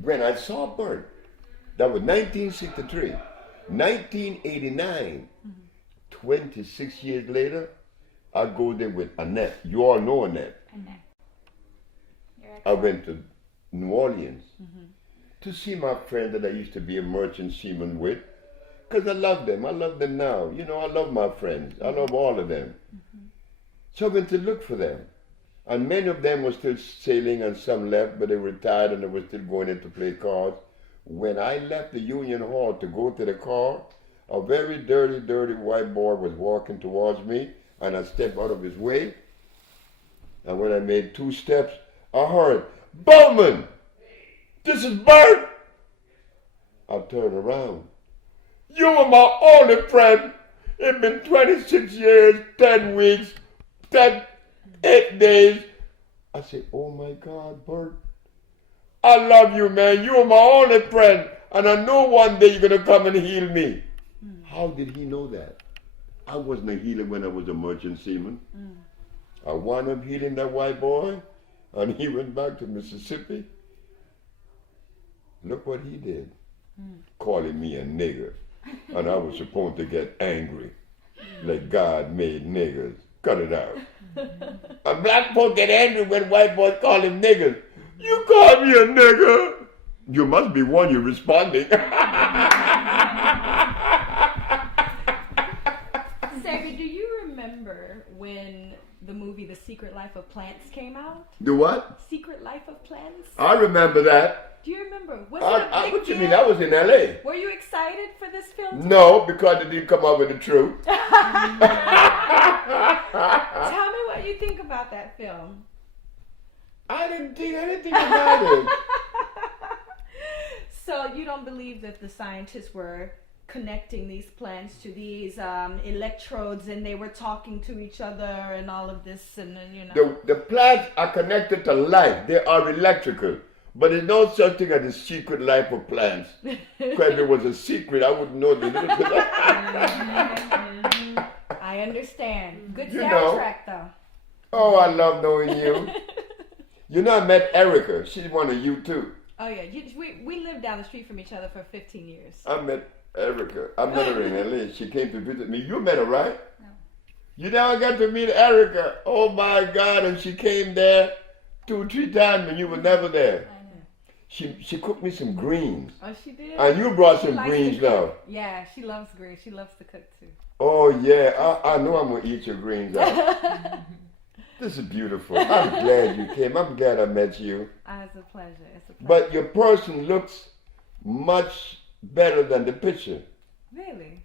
when I saw Bert? That was 1963. 1989, 26 years later, I go there with Annette. You all know Annette. Annette. I went to New Orleans to see my friend that I used to be a merchant seaman with, because I love them. I love them now. You know, I love my friends. I love all of them. So I went to look for them. And many of them were still sailing and some left, but they retired and they were still going in to play cards. When I left the Union Hall to go to the car, A very dirty, dirty white boy was walking towards me, and I stepped out of his way. And when I made 2 steps, I heard, "Bowman, this is Bert." I turned around. "You were my only friend. It's been 26 years, 10 weeks, 8 days. I said, "Oh my God, Bert. I love you, man. You were my only friend. And I know one day you're going to come and heal me." How did he know that? I wasn't a healer when I was a merchant seaman. I wound up healing that white boy, and he went back to Mississippi. Look what he did. Calling me a nigger. And I was supposed to get angry. Like God made niggers. Cut it out. And black folk get angry when white boys call him niggers. "You call me a nigger?" You must be one you're responding. Sebi, do you remember when the movie The Secret Life of Plants came out? The what? Secret Life of Plants? I remember that. Do you remember? Was it a big What you deal? mean? That was in L.A. Were you excited for this film? No, because it didn't come out with the truth. Tell me what you think about that film. I didn't think anything about it. So you don't believe that the scientists were connecting these plants to these electrodes, and they were talking to each other and all of this, and you know. The plants are connected to life. They are electrical. But there's no such thing as the secret life of plants. Because if it was a secret, I wouldn't know the little bit. I understand. Good You soundtrack, though. Oh, I love knowing you. You know, I met Erica. She's one of you, too. Oh, yeah. We lived down the street from each other for 15 years. I met Erica. I met her in L.A. She came to visit me. You met her, right? No. You never got to meet Erica. Oh, my God. And she came there 2 or 3 times and you were never there. I know. She cooked me some greens. Oh, she did? And you brought She some likes greens to cook. now. Yeah, she loves greens. She loves to cook, too. Oh, yeah. I know I'm going to eat your greens out. This is beautiful. I'm glad you came. I'm glad I met you. It's a pleasure. It's a pleasure. But your person looks much better than the picture. Really?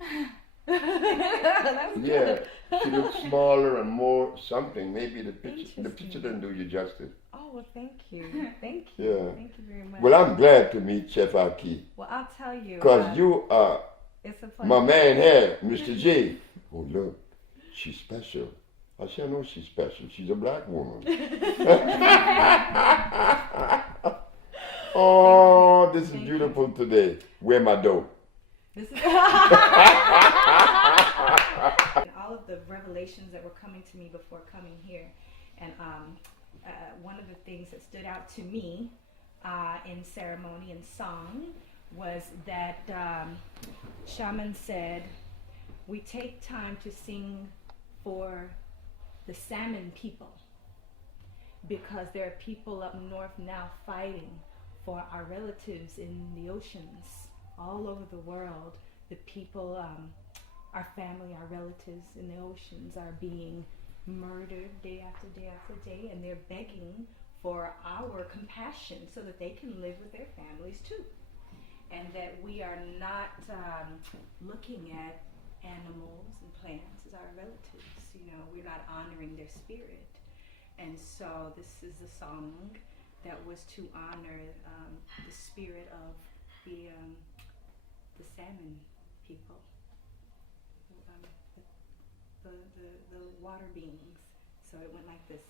That's Yeah. good. She looks smaller and more something. Maybe the picture Interesting. didn't do you justice. Oh, well, thank you. Thank you. Yeah. Thank you very much. Well, I'm glad to meet Chef Aki. Well, I'll tell you. Because you are It's a pleasure. my man here, Mr. J. Oh, look. She's special. I said, I know she's special. She's a black woman. Oh, this is beautiful today. Where my dough? This is all of the revelations that were coming to me before coming here, and one of the things that stood out to me in ceremony and song was that shaman said, "We take time to sing for the salmon people, because there are people up north now fighting for our relatives in the oceans all over the world. The people, our family, our relatives in the oceans are being murdered day after day after day, and they're begging for our compassion so that they can live with their families too. And that we are not looking at animals and plants as our relatives. You know, we're not honoring their spirit. And so this is a song that was to honor the spirit of the salmon people, the water beings. So it went like this.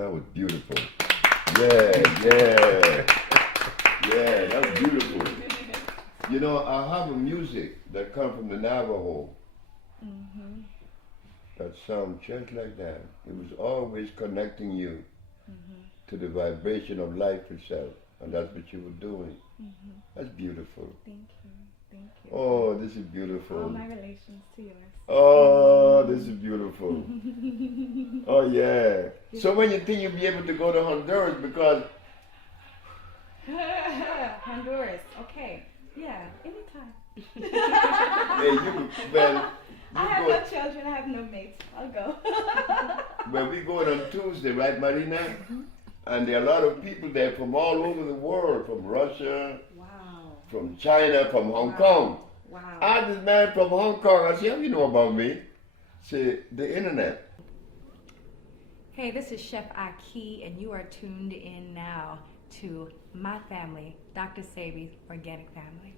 that was beautiful. Yeah. Yeah, that's beautiful. You know, I have a music that comes from the Navajo that sounds just like that. It was always connecting you to the vibration of life itself, and that's what you were doing. That's beautiful. Thank you. Thank you. Oh, this is beautiful. All my relations to yours. Oh, this is beautiful. Oh, yeah. So when you think you'll be able to go to Honduras because... Honduras. Okay. Yeah, anytime. Hey, I have no children. I have no mates. I'll go. Well, we're going on Tuesday, right, Marina? And there are a lot of people there from all over the world, from Russia, from China, from Hong Kong. Wow. I had this man from Hong Kong. I said, how you know about me? Say, the internet. Hey, this is Chef Aki, and you are tuned in now to my family, Dr. Sebi's Organic Family.